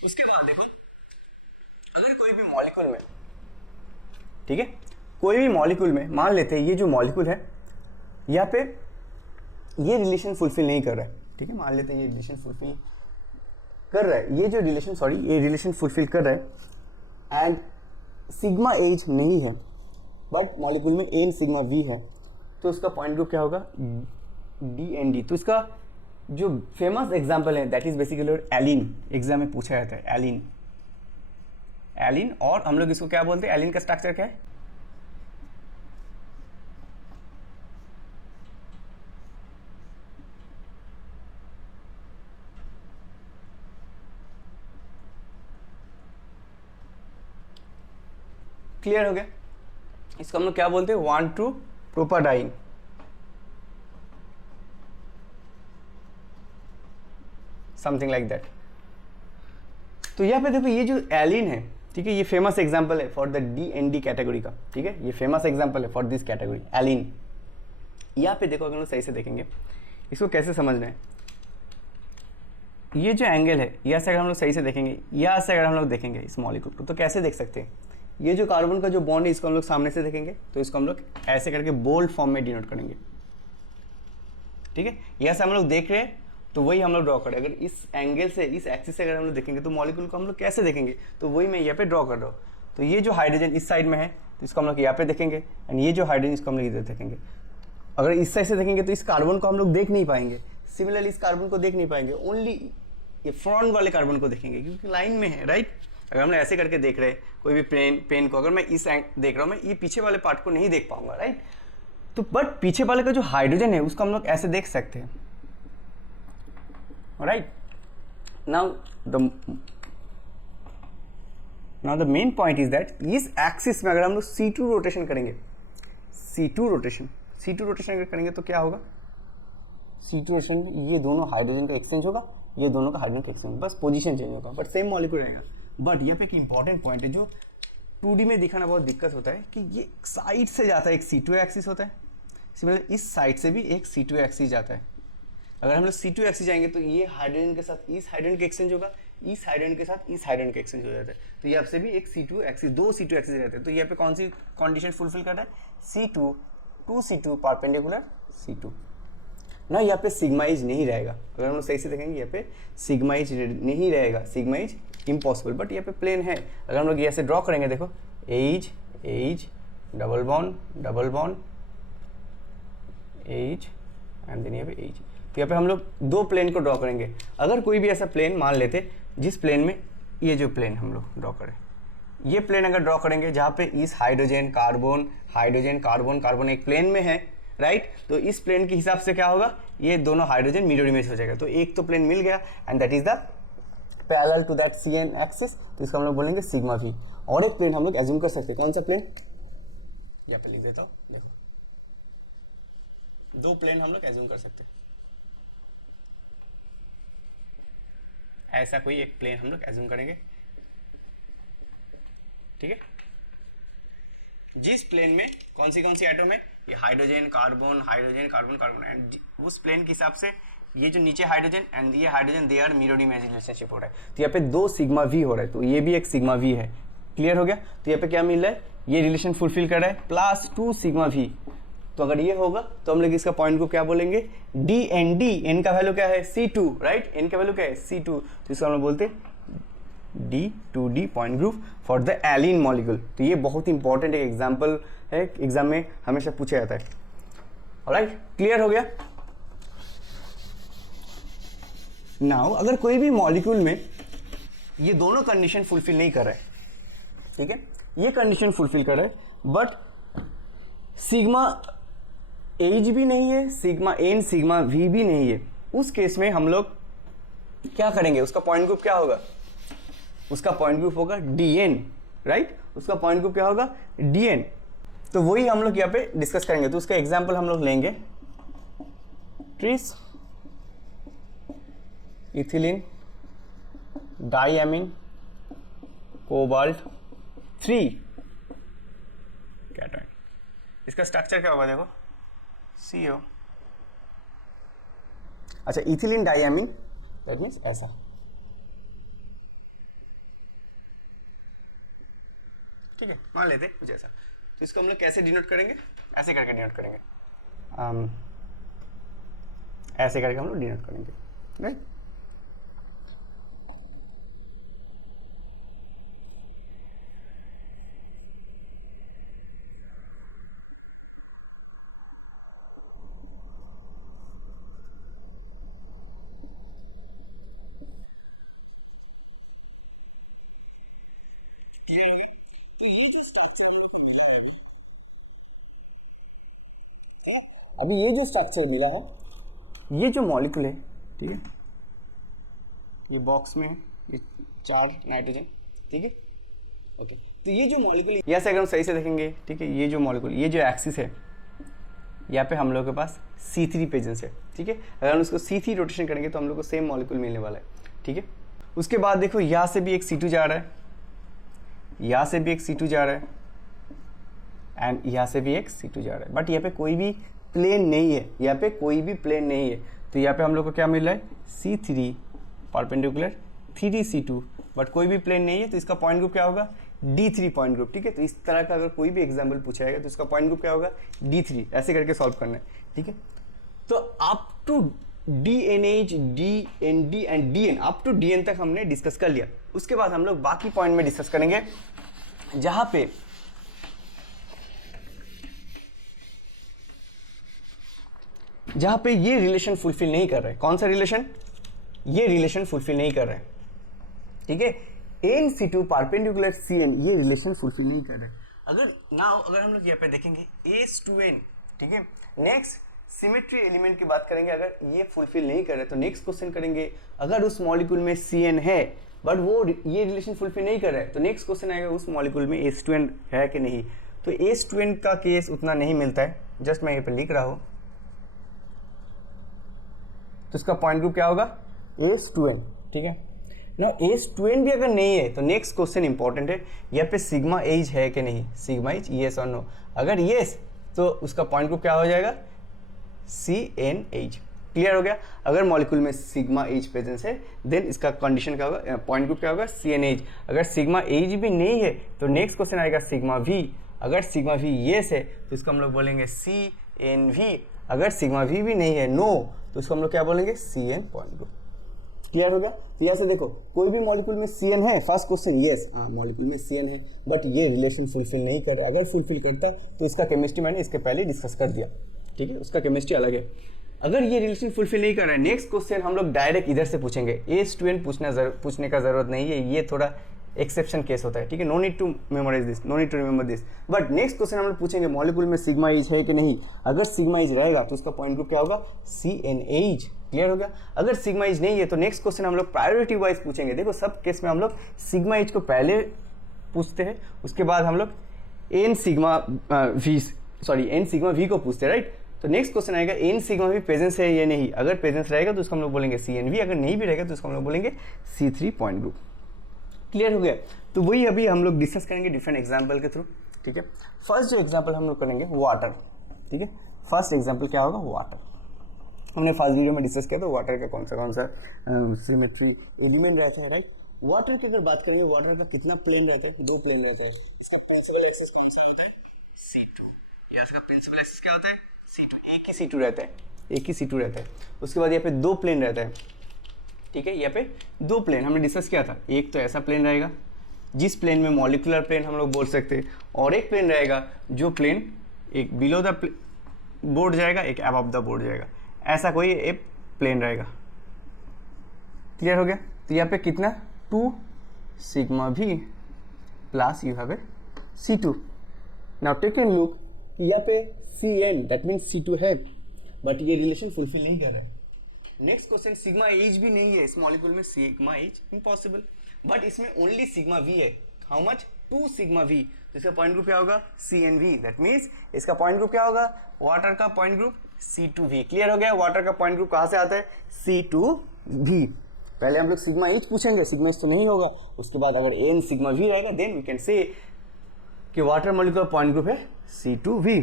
उसके बाद देखो, अगर कोई भी मॉलिक्यूल में, ठीक है, कोई भी मॉलिक्यूल में मान लेते हैं ये जो मॉलिक्यूल है यहाँ पे ये रिलेशन फुलफिल नहीं कर रहा है, ठीक है, मान लेते हैं ये रिलेशन फुलफिल कर रहा है, ये जो रिलेशन ये रिलेशन फुलफिल कर रहा है, एंड सिग्मा एज नहीं है, बट मॉलिक्यूल में n सिग्मा v है, तो उसका पॉइंट ग्रुप क्या होगा, DND। तो इसका जो फेमस एग्जाम्पल है that is basically allene, exam में पूछा जाता है एलिन, एलिन, और हम लोग इसको क्या बोलते हैं, एलिन का स्ट्रक्चर क्या है, क्लियर हो गया। इसको हम लोग क्या बोलते हैं, 1,2 प्रोपाडाइन, समथिंग लाइक दैट। तो यहाँ पे देखो ये जो एलिन है, ठीक है, ये फेमस एग्जांपल है फॉर द DND कैटेगरी का, ठीक है, ये फेमस एग्जांपल है फॉर दिस कैटेगरी एलिन। यहाँ पे देखो अगर हम लोग सही से देखेंगे इसको कैसे समझना है, ये जो एंगल है यहाँ से अगर हम लोग सही से देखेंगे, यहाँ से अगर हम लोग देखेंगे इस मॉलिक्यूल को तो कैसे देख सकते हैं, ये जो कार्बन का जो बॉन्ड है इसको हम लोग सामने से देखेंगे तो इसको हम लोग ऐसे करके बोल्ड फॉर्म में डिनोट करेंगे, ठीक है। यहाँ से हम लोग देख रहे हैं तो वही हम लोग ड्रॉ करें, अगर इस एंगल से इस एक्सिस से अगर हम लोग देखेंगे तो मॉलिक्यूल को हम लोग कैसे देखेंगे, तो वही मैं यहाँ पे ड्रॉ कर रहा हूँ। तो ये जो हाइड्रोजन इस साइड में है तो इसको हम लोग यहाँ पे देखेंगे, एंड ये जो हाइड्रोजन इसको हम लोग इधर देखेंगे। अगर इस साइड से देखेंगे तो इस कार्बन को हम लोग देख नहीं पाएंगे, सिमिलरली इस कार्बन को देख नहीं पाएंगे, ओनली ये फ्रंट वाले कार्बन को देखेंगे क्योंकि लाइन में है, राइट। अगर हम लोग ऐसे करके देख रहे हैं कोई भी पेन को, अगर मैं इस देख रहा हूँ मैं ये पीछे वाले पार्ट को नहीं देख पाऊंगा, राइट। तो बट पीछे वाले का जो हाइड्रोजन है उसको हम लोग ऐसे देख सकते हैं, right. Now the main point is that इस एक्सिस में अगर हम लोग C2 रोटेशन करेंगे, C2 रोटेशन अगर करेंगे तो क्या होगा, C2 रोटेशन में ये दोनों हाइड्रोजन का एक्सचेंज होगा, ये दोनों का हाइड्रोजन का एक्सचेंज, बस पोजीशन चेंज होगा बट सेम मॉलिक्यूल रहेगा। बट यहाँ पे एक इंपॉर्टेंट पॉइंट है जो 2D में दिखाना बहुत दिक्कत होता है कि ये साइड से जाता है, एक C2 एक्सिस होता है, सिमिलर इस साइड से भी एक C2 एक्सिस जाता है। अगर हम लोग C2 एक्सिस जाएंगे तो ये हाइड्रोजन के साथ इस हाइड्रोजन का एक्सचेंज होगा, इस हाइड्रोजन के साथ इस हाइड्रोजन का एक्सचेंज हो जाता है, तो यहाँ से भी एक C2 एक्सिस, दो C2 एक्सिस रहते हैं। तो यहाँ पे कौन सी कंडीशन फुलफिल कर रहा है, C2 2C2 परपेंडिकुलर C2 ना, यहाँ पे सिग्मा एज नहीं रहेगा। अगर हम लोग सही से देखेंगे यहाँ पे सिग्मा एज नहीं रहेगा, सिग्मा एज इम्पॉसिबल, बट यहाँ पे प्लेन है। अगर हम लोग यहाँ से ड्रॉ करेंगे देखो as double bond as and then यहाँ पे एज, तो यहाँ पे हम लोग दो प्लेन को ड्रॉ करेंगे। अगर कोई भी ऐसा प्लेन मान लेते जिस प्लेन में ये जो प्लेन हम लोग ड्रॉ करें, ये प्लेन अगर ड्रॉ करेंगे जहाँ पे इस हाइड्रोजन कार्बन एक प्लेन में है, राइट। तो इस प्लेन के हिसाब से क्या होगा, ये दोनों हाइड्रोजन मिरर इमेज हो जाएगा, तो एक तो प्लेन मिल गया and that is the parallel to that CN axis, तो इसको हम लोग बोलेंगे सिग्मा V। और एक प्लेन हम लोग एज्यूम कर सकते हैं, कौन सा प्लेन, यहाँ पे लिख देता हूँ, देखो दो प्लेन हम लोग एज्यूम कर सकते हैं, ऐसा कोई एक प्लेन हम लोग एज्यूम करेंगे, ठीक है। जिस प्लेन में कौन सी एटम है, ये हाइड्रोजन कार्बन एंड उस प्लेन के हिसाब से ये जो नीचे हाइड्रोजन एंड ये hydrogen they are mirror image relationship हो रहा है, तो यहाँ पे दो सिग्मा V हो रहा है, तो ये भी एक सिग्मा V है। क्लियर हो गया। तो यहाँ पे क्या मिल रहा है, ये रिलेशन फुलफिल कर रहा है प्लस 2 सिग्मा V। तो अगर ये होगा तो हम लोग इसका पॉइंट ग्रुप क्या बोलेंगे, DND। एन का वैल्यू क्या है C2, राइट, एन का वैल्यू क्या है C2, तो इसको हम लोग बोलते हैं D2D point group for the allene molecule. तो ये बहुत इंपॉर्टेंट एक एग्जाम्पल है, एग्जाम में हमेशा पूछा जाता है। ऑलराइट, क्लियर हो गया। नाउ अगर कोई भी मॉलिक्यूल में ये दोनों कंडीशन फुलफिल नहीं कर रहा है, ठीक है, ये कंडीशन फुलफिल कर रहा है बट सिग्मा एज भी नहीं है, सिग्मा एन सिग्मा V भी नहीं है, उस केस में हम लोग क्या करेंगे, उसका पॉइंट ग्रुप क्या होगा, उसका पॉइंट ग्रुप होगा DN, राइट, उसका पॉइंट ग्रुप क्या होगा DN। तो वही हम लोग यहाँ पे डिस्कस करेंगे। तो उसका एग्जांपल हम लोग लेंगे tris ethylene diamine cobalt 3 cation. इसका स्ट्रक्चर क्या होगा, देखो CO, अच्छा इथिलीन डाइएमीन दैट मीन्स ऐसा, ठीक है, मान लेते कुछ ऐसा। तो इसको हम लोग कैसे डिनोट करेंगे, ऐसे करके डिनोट करेंगे, ऐसे करके हम लोग डिनोट करेंगे, राइट। क्लियर हो गया। तो ये जो स्ट्रक्चर हम लोग को मिला है ना, अभी ये जो स्ट्रक्चर मिला है, ये जो मॉलिक्यूल है, ठीक है, ये बॉक्स में है, ये 4 नाइट्रोजन, ठीक है, ओके। तो ये जो मॉलिक्यूल यहाँ से अगर हम सही से देखेंगे, ठीक है, ये जो मॉलिक्यूल, ये जो एक्सिस है, यहाँ पे हम लोग के पास C3 प्रेजेंस है, ठीक है। अगर हम उसको C3 रोटेशन करेंगे तो हम लोग को सेम मॉलिक्यूल मिलने वाला है, ठीक है। उसके बाद देखो यहाँ से भी एक C2 जा रहा है, यहाँ से भी एक C2 जा रहा है एंड यहाँ से भी एक C2 जा रहा है, बट यहाँ पे कोई भी प्लेन नहीं है, यहाँ पे कोई भी प्लेन नहीं है। तो यहाँ पे हम लोग को क्या मिल रहा है, C3 परपेंडिकुलर 3C2, बट कोई भी प्लेन नहीं है, तो इसका पॉइंट ग्रुप क्या होगा, D3 पॉइंट ग्रुप। ठीक है, तो इस तरह का अगर कोई भी एग्जाम्पल पूछा जाएगा तो इसका पॉइंट ग्रुप क्या होगा, D3। ऐसे करके सॉल्व करना है। ठीक है, तो up to DNH, DND and DN, up to DN तक हमने डिस्कस कर लिया। उसके बाद हम लोग बाकी पॉइंट में डिस्कस करेंगे जहां पे ये रिलेशन फुलफिल नहीं कर रहे। कौन सा रिलेशन, ये रिलेशन फुलफिल नहीं कर रहे। ठीक है, NC2 परपेंडिकुलर CN, ये रिलेशन फुलफिल नहीं कर रहे। अगर हम लोग यहाँ पे देखेंगे S2N, ठीक है, नेक्स्ट सिमेट्री एलिमेंट की बात करेंगे। अगर ये फुलफिल नहीं कर रहे तो नेक्स्ट क्वेश्चन करेंगे, अगर उस मॉलिक्यूल में CN है बट वो ये रिलेशन फुलफिल नहीं कर रहा है, तो नेक्स्ट क्वेश्चन आएगा उस मॉलिक्यूल में S2N है कि नहीं। तो S2N का केस उतना नहीं मिलता है, जस्ट मैं यहाँ पे लिख रहा हूँ। तो इसका पॉइंट ग्रुप क्या होगा, S2N। ठीक है ना, S2N भी अगर नहीं है तो नेक्स्ट क्वेश्चन इंपॉर्टेंट है, यहाँ पे सिग्मा एज है कि नहीं, सिग्मा एज येस और नो। अगर येस तो उसका पॉइंट ग्रुप क्या हो जाएगा, CNH। क्लियर हो गया। अगर मॉलिक्यूल में सिग्मा एज प्रेजेंस है देन इसका कंडीशन क्या होगा, पॉइंट ग्रुप क्या होगा, CNH। अगर सिग्मा एज भी नहीं है तो नेक्स्ट क्वेश्चन आएगा सिग्मा V। अगर सिग्मा V येस है तो इसको हम लोग बोलेंगे CNV। अगर सिग्मा V भी नहीं है, नो, तो इसको हम लोग क्या बोलेंगे, CN पॉइंट ग्रुप। क्लियर हो गया। तो यहाँ से देखो, कोई भी मॉलिक्यूल में CN है, फर्स्ट क्वेश्चन यस, हाँ मॉलिक्यूल में CN है, बट ये रिलेशन फुलफिल नहीं कर रहा। अगर फुलफिल करता तो इसका केमिस्ट्री मैंने इसके पहले डिस्कस कर दिया। ठीक है, उसका केमिस्ट्री अलग है। अगर ये रिलेशन फुलफिल नहीं कर रहा है, नेक्स्ट क्वेश्चन हम लोग डायरेक्ट इधर से पूछेंगे। S2N पूछने का जरूरत नहीं है, ये थोड़ा एक्सेप्शन केस होता है। ठीक है, no need to memorise this, no need to remember this. But next question हम लोग पूछेंगे मॉलिक्यूल में सिग्मा एज है कि नहीं। अगर सिग्मा एज रहेगा तो उसका पॉइंट ग्रुप क्या होगा, CNH। क्लियर हो गया। अगर सिग्मा एज नहीं है तो नेक्स्ट क्वेश्चन हम लोग प्रायोरिटी वाइज पूछेंगे। देखो सब केस में हम लोग सिग्मा एज को पहले पूछते हैं, उसके बाद हम लोग N सिग्मा V को पूछते हैं, राइट। तो नेक्स्ट क्वेश्चन आएगा N सिग्मा V प्रेजेंस है या नहीं। अगर प्रेजेंस रहेगा तो उसको हम लोग बोलेंगे CNV, अगर नहीं भी रहेगा तो उसको हम लोग बोलेंगे C3 पॉइंट ग्रुप। क्लियर हो गया। तो वही अभी हम लोग डिस्कस करेंगे डिफरेंट एग्जाम्पल के थ्रू। ठीक है, फर्स्ट जो एग्जाम्पल हम लोग करेंगे वाटर। ठीक है, फर्स्ट एग्जाम्पल क्या होगा, वाटर। हमने फर्स्ट वीडियो में डिस्कस किया तो वाटर का कौन सा सिमेट्री एलिमेंट रहता है, राइट। वाटर की अगर बात करेंगे, वाटर का कितना प्लेन रहता है, दो प्लेन रहता है। इसका प्रिंसिपल एक्सिस कौन सा होता है, C2, या इसका प्रिंसिपल एक्सिस क्या होता है, C2। एक ही C2 रहता है, एक ही C2 रहता है। उसके बाद यहाँ पे दो प्लेन रहता है। ठीक है, यहाँ पे दो प्लेन हमने डिस्कस किया था। एक तो ऐसा प्लेन रहेगा जिस प्लेन में मॉलिक्यूलर प्लेन हम लोग बोल सकते हैं, और एक प्लेन रहेगा जो प्लेन एक बिलो द बोर्ड जाएगा, एक अबव द बोर्ड जाएगा। ऐसा कोई एक प्लेन रहेगा। क्लियर हो गया। तो यहाँ पे कितना, 2 सिग्मा V plus you have a C2। Now take an look, यहाँ पे CN दैट मीन्स C2 है, बट ये रिलेशन फुलफिल नहीं कर रहा है। नेक्स्ट क्वेश्चन, सिग्मा एज भी नहीं है इस मॉलिक्यूल में, सिग्मा एज इम्पॉसिबल, बट इसमें ओनली सिग्मा V है। हाउ मच, 2 सिग्मा V। तो इसका पॉइंट ग्रुप क्या होगा, CNV। दैट मीन्स इसका पॉइंट ग्रुप क्या होगा, वाटर का पॉइंट ग्रुप C2V। क्लियर हो गया। वाटर का पॉइंट ग्रुप कहाँ से आता है, C2V। पहले हम लोग सिग्मा एज पूछेंगे, सिग्मा एज तो नहीं होगा, उसके बाद अगर N सिग्मा V रहेगा देन वी कैन से कि वाटर मॉलिक्यूल का पॉइंट ग्रुप है C2V।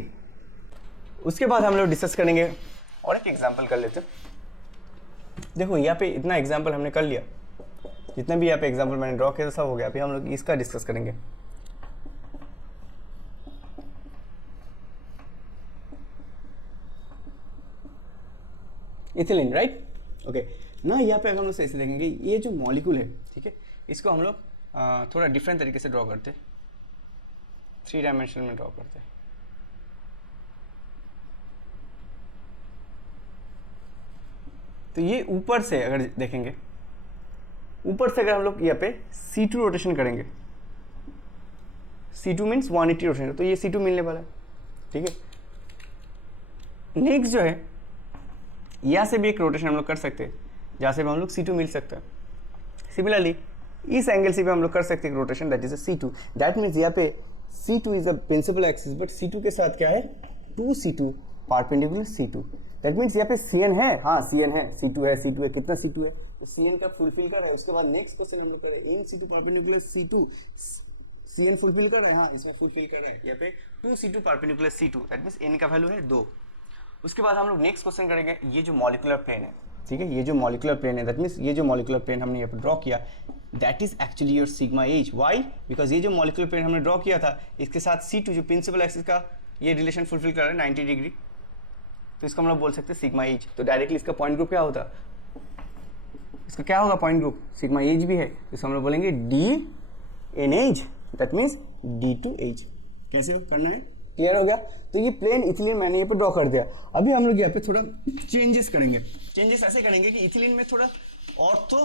उसके बाद हम लोग डिस्कस करेंगे और एक एग्जाम्पल कर लेते हैं। देखो यहाँ पे इतना एग्जाम्पल हमने कर लिया, जितने भी यहाँ पे एग्जाम्पल मैंने ड्रॉ किया सब हो गया। अभी हम लोग इसका डिस्कस करेंगे। Ethylene, right. ओके ना, यहाँ पे अगर हम लोग ऐसे देखेंगे, ये जो मॉलिक्यूल है, ठीक है, इसको हम लोग थोड़ा डिफरेंट तरीके से ड्रॉ करते हैं, 3 डायमेंशन में ड्रॉ करते हैं। तो ये ऊपर से अगर देखेंगे, ऊपर से अगर हम लोग यहाँ पे C2 रोटेशन करेंगे, C2 मीन्स 180 रोटेशन, तो ये C2 मिलने वाला है। ठीक है, नेक्स्ट जो है, यहाँ से भी एक रोटेशन हम लोग कर सकते हैं, जहाँ से भी हम लोग C2 मिल सकता है। सिमिलरली इस एंगल से भी हम लोग कर सकते हैं rotation, that is C2। That means यहाँ पे C2 is a principal axis, but C2 के साथ क्या है, 2C2 perpendicular C2। That means यहाँ पे CN है, हाँ CN है, C2 है, C2 है, कितना C2 है, तो CN का फुलफिल कर रहा है। उसके बाद नेक्स्ट क्वेश्चन हम लोग कर रहे हैं, इन C2 perpendicular C2 Cn fulfil कर रहा है, हाँ इसमें फुलफिल कर रहा है। यहाँ पे 2C2 perpendicular C2, that means n का वैल्यू है 2। उसके बाद हम लोग नेक्स्ट क्वेश्चन करेंगे, ये जो मॉलिकुलर प्लेन है, ठीक है, ये जो मॉलिकुलर प्लेन है, दैट मीन्स ये जो मॉलिकुलर प्लेन हमने यहाँ पर ड्रॉ किया, that is actually your sigma h. Why? Because ये जो मॉलिकुलर प्लेन हमने ड्रॉ किया था, इसके साथ C2 जो प्रिंसिपल एक्सिस का ये रिलेशन फुलफिल कर रहा है 90 डिग्री, तो इसको हम लोग बोल सकते हैं सिग्मा एच। तो डायरेक्टली इसका पॉइंट ग्रुप क्या होता, इसका क्या होगा पॉइंट ग्रुप, सिग्मा एच भी है, इसको हम लोग बोलेंगे D N H, that means D2H। कैसे करना है, क्लियर हो गया? तो ये प्लेन इथिलीन मैंने यहाँ पे ड्रॉ कर दिया। अभी हम लोग यहाँ पे थोड़ा चेंजेस करेंगे। चेंजेस ऐसे करेंगे कि इथिलीन में थोड़ा ऑर्थो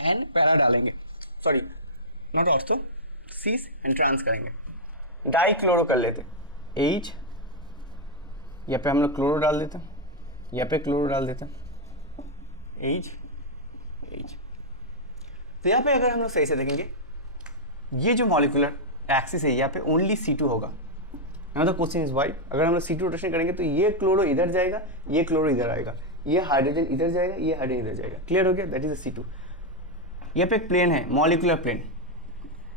एंड पैरा डालेंगे, sorry not ortho, cis and trans करेंगे। डाई क्लोरो कर लेते, H, यहाँ पे हम लोग क्लोरो डाल देते हैं, यहाँ पे क्लोरो डाल देते हैं, H। तो यहाँ पे अगर हम लोग सही से देखेंगे, ये जो मॉलिकुलर एक्सिस है यहाँ पे ओनली C2 होगा। Now the question is why. अगर हम लोग C2 रोटेशन करेंगे तो ये क्लोरो इधर जाएगा, ये क्लोरो इधर आएगा, ये हाइड्रोजन इधर जाएगा, ये हाइड्रोजन इधर जाएगा। क्लियर हो गया? That is C2। यहाँ पे एक प्लेन है, molecular plane,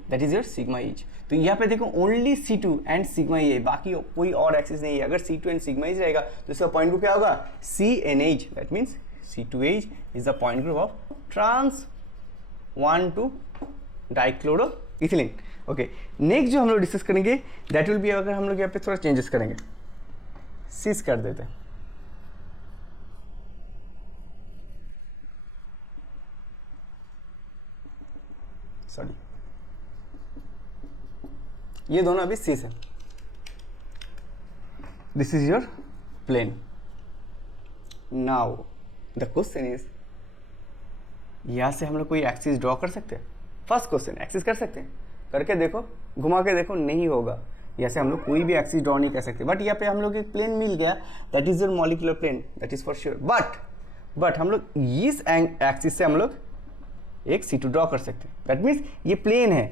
that is your sigma H. तो यहाँ पे देखो ओनली C2 एंड सिग्मा ए, बाकी कोई और एक्सिस नहीं है। अगर C2 एंड सिग्मा एच रहेगा तो इसका पॉइंट ग्रुप क्या होगा, CNH, that means C2H is the point group of trans 1,2 dichloro ethylene. Okay, next जो हम लोग डिस्कस करेंगे दैट विल बी, अगर हम लोग यहाँ पे थोड़ा चेंजेस करेंगे, सिस कर देते हैं, सॉरी ये दोनों अभी सिस है। This is your plane. Now the question is, यहां से हम लोग कोई एक्सिस ड्रॉ कर सकते हैं? फर्स्ट क्वेश्चन, एक्सिस कर सकते हैं? करके देखो, घुमा के देखो, नहीं होगा। यहाँ से हम लोग कोई भी एक्सिस ड्रॉ नहीं कर सकते। बट यहाँ पे हम लोग एक प्लेन मिल गया, that is your molecular plane, that is for sure. But हम लोग इस एक्सिस से हम लोग एक C2 ड्रॉ कर सकते हैं। दैट मीन्स ये प्लेन है,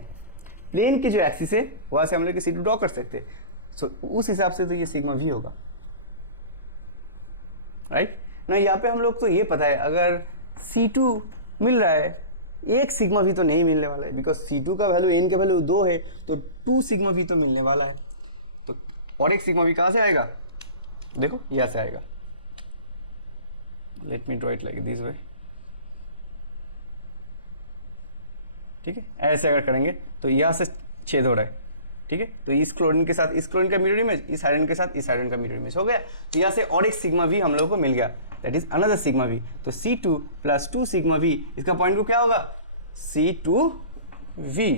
प्लेन की जो एक्सिस है वहाँ से हम लोग C2 ड्रॉ कर सकते हैं। सो उस हिसाब से तो ये सिग्मा V होगा, राइट ना। यहाँ पे हम लोग को ये पता है, अगर C2 मिल रहा है, एक सिग्मा V तो नहीं मिलने वाला है, बिकॉज C2 का वैल्यू n का वैल्यू 2 है, तो 2 सिग्मा V तो मिलने वाला है। तो और एक सिग्मा V कहाँ से आएगा, देखो यहाँ से आएगा। Let me draw it like this way, ठीक है। ऐसे अगर करेंगे तो यहाँ से छेद हो रहा है, ठीक है। तो इस क्लोरीन के साथ इस क्लोरीन का मिरर इमेज, इस हाइड्रोजन के साथ इस हाइड्रोजन का मिरर इमेज हो गया। तो यहाँ से और एक सिग्मा V हम लोगों को मिल गया, that is another sigma V। तो C2 + 2 सिग्मा V, इसका पॉइंट ग्रुप क्या होगा, C2V।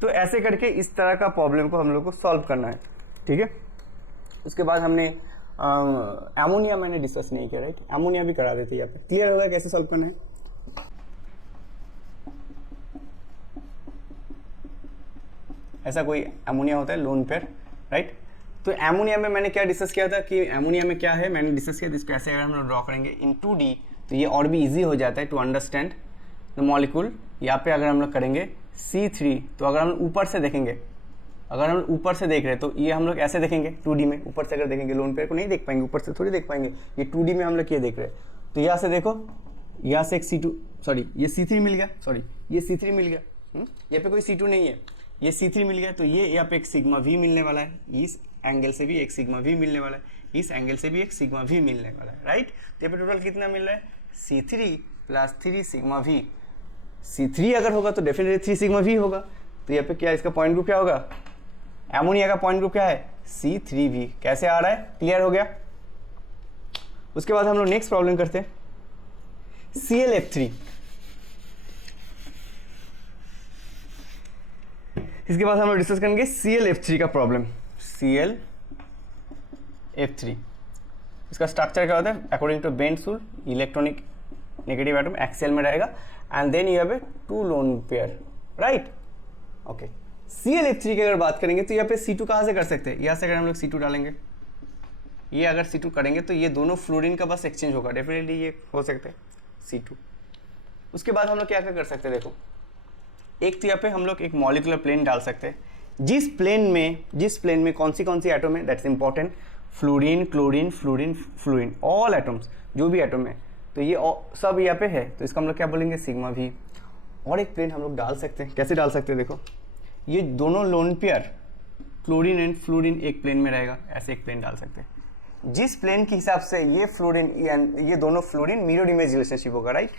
तो ऐसे करके इस तरह का प्रॉब्लम को हम लोग को सॉल्व करना है, ठीक है। उसके बाद हमने एमोनिया मैंने डिस्कस नहीं किया, राइट। एमोनिया भी करा देते यहाँ पे। क्लियर होगा कैसे सॉल्व करना है। ऐसा कोई एमोनिया होता है लोन पेयर, राइट। तो एमोनिया में मैंने क्या डिस्कस किया था कि एमोनिया में क्या है, मैंने डिस्कस किया था इसको ऐसे अगर हम लोग ड्रॉ करेंगे इन 2D, तो ये और भी इजी हो जाता है टू अंडरस्टैंड द मॉलिक्यूल। यहाँ पे अगर हम लोग करेंगे C3, तो अगर हम ऊपर से देखेंगे, अगर हम ऊपर से देख रहे हैं तो ये हम लोग ऐसे देखेंगे 2D में। ऊपर से अगर देखेंगे लोन पेयर को नहीं देख पाएंगे, ऊपर से थोड़ी देख पाएंगे, ये 2D में हम लोग ये देख रहे हैं। तो यहाँ से देखो, यहाँ से एक C2, सॉरी ये C3 मिल गया, सॉरी ये C3 मिल गया, यहाँ पे कोई C2 नहीं है, ये C3 मिल गया। तो ये यहाँ पे एक सिग्मा V मिलने वाला है, इस एंगल से भी एक सिग्मा V मिलने वाला है, इस एंगल से भी एक सिग्मा V मिलने वाला है, राइट। तो यहाँ पे टोटल कितना मिल रहा है, C3 + 3 सिग्मा V। C3 अगर होगा तो डेफिनेटली 3 सिग्मा V होगा। तो यहाँ पे क्या इसका पॉइंट ग्रुप क्या होगा, एमोनिया का पॉइंट ग्रुप क्या है, C3V। कैसे आ रहा है, क्लियर हो गया। उसके बाद हम लोग नेक्स्ट प्रॉब्लम करते हैं, ClF3। इसके बाद हम लोग डिस्कस करेंगे ClF3 का प्रॉब्लम। ClF3 इसका स्ट्रक्चर क्या होता है, अकॉर्डिंग टू बेंजोल, इलेक्ट्रॉनिक नेगेटिव एटम एक्सियल में रहेगा, and then you have 2 lone pair, right. Okay, ClF3 की अगर बात करेंगे तो यहाँ पे C2 कहाँ से कर सकते हैं, यहाँ से अगर हम लोग C2 डालेंगे, ये अगर C2 करेंगे तो ये दोनों फ्लोरीन का बस एक्सचेंज होगा, डेफिनेटली ये हो सकता है C2। उसके बाद हम लोग क्या क्या कर सकते हैं, देखो एक तो यहाँ पे हम लोग एक मॉलिकुलर प्लेन डाल सकते हैं, जिस प्लेन में कौन सी एटम है, that's important, fluorine, chlorine, fluorine, fluorine, all atoms, जो भी एटम है, तो ये सब यहाँ पे है, तो इसका हम लोग क्या बोलेंगे, सिग्मा V। और एक प्लेन हम लोग डाल सकते हैं, कैसे डाल सकते हैं, देखो ये दोनों lone pair chlorine and fluorine एक प्लेन में रहेगा, ऐसे एक प्लेन डाल सकते हैं। जिस प्लेन के हिसाब से ये फ्लोरीन ये दोनों फ्लोरीन मिरर इमेज रिलेशनशिप होगा, राइट।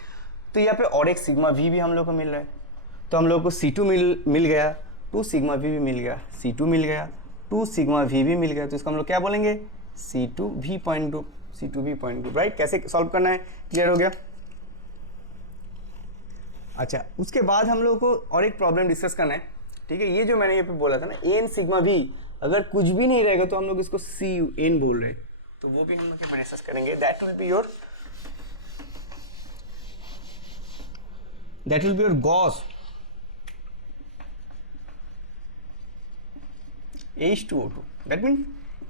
तो यहाँ पे और एक सिग्मा वी भी हम लोग को मिल रहा है, तो हम लोग को C2 मिल गया, 2 सिग्मा वी भी मिल गया, C2 मिल गया, 2 सिग्मा वी भी मिल गया। तो इसको हम लोग क्या बोलेंगे, C2V point group, C2V point group, right. कैसे सॉल्व करना है, क्लियर हो गया। अच्छा, उसके बाद हम लोग को और एक प्रॉब्लम डिस्कस करना है, ठीक है। ये जो मैंने ये पे बोला था ना, एन सिग्मा वी, अगर कुछ भी नहीं रहेगा तो हम लोग इसको सी एन बोल रहे हैं, तो वो भी हम लोग डिस्कस करेंगे। That will be your Gauss H2O2। That mean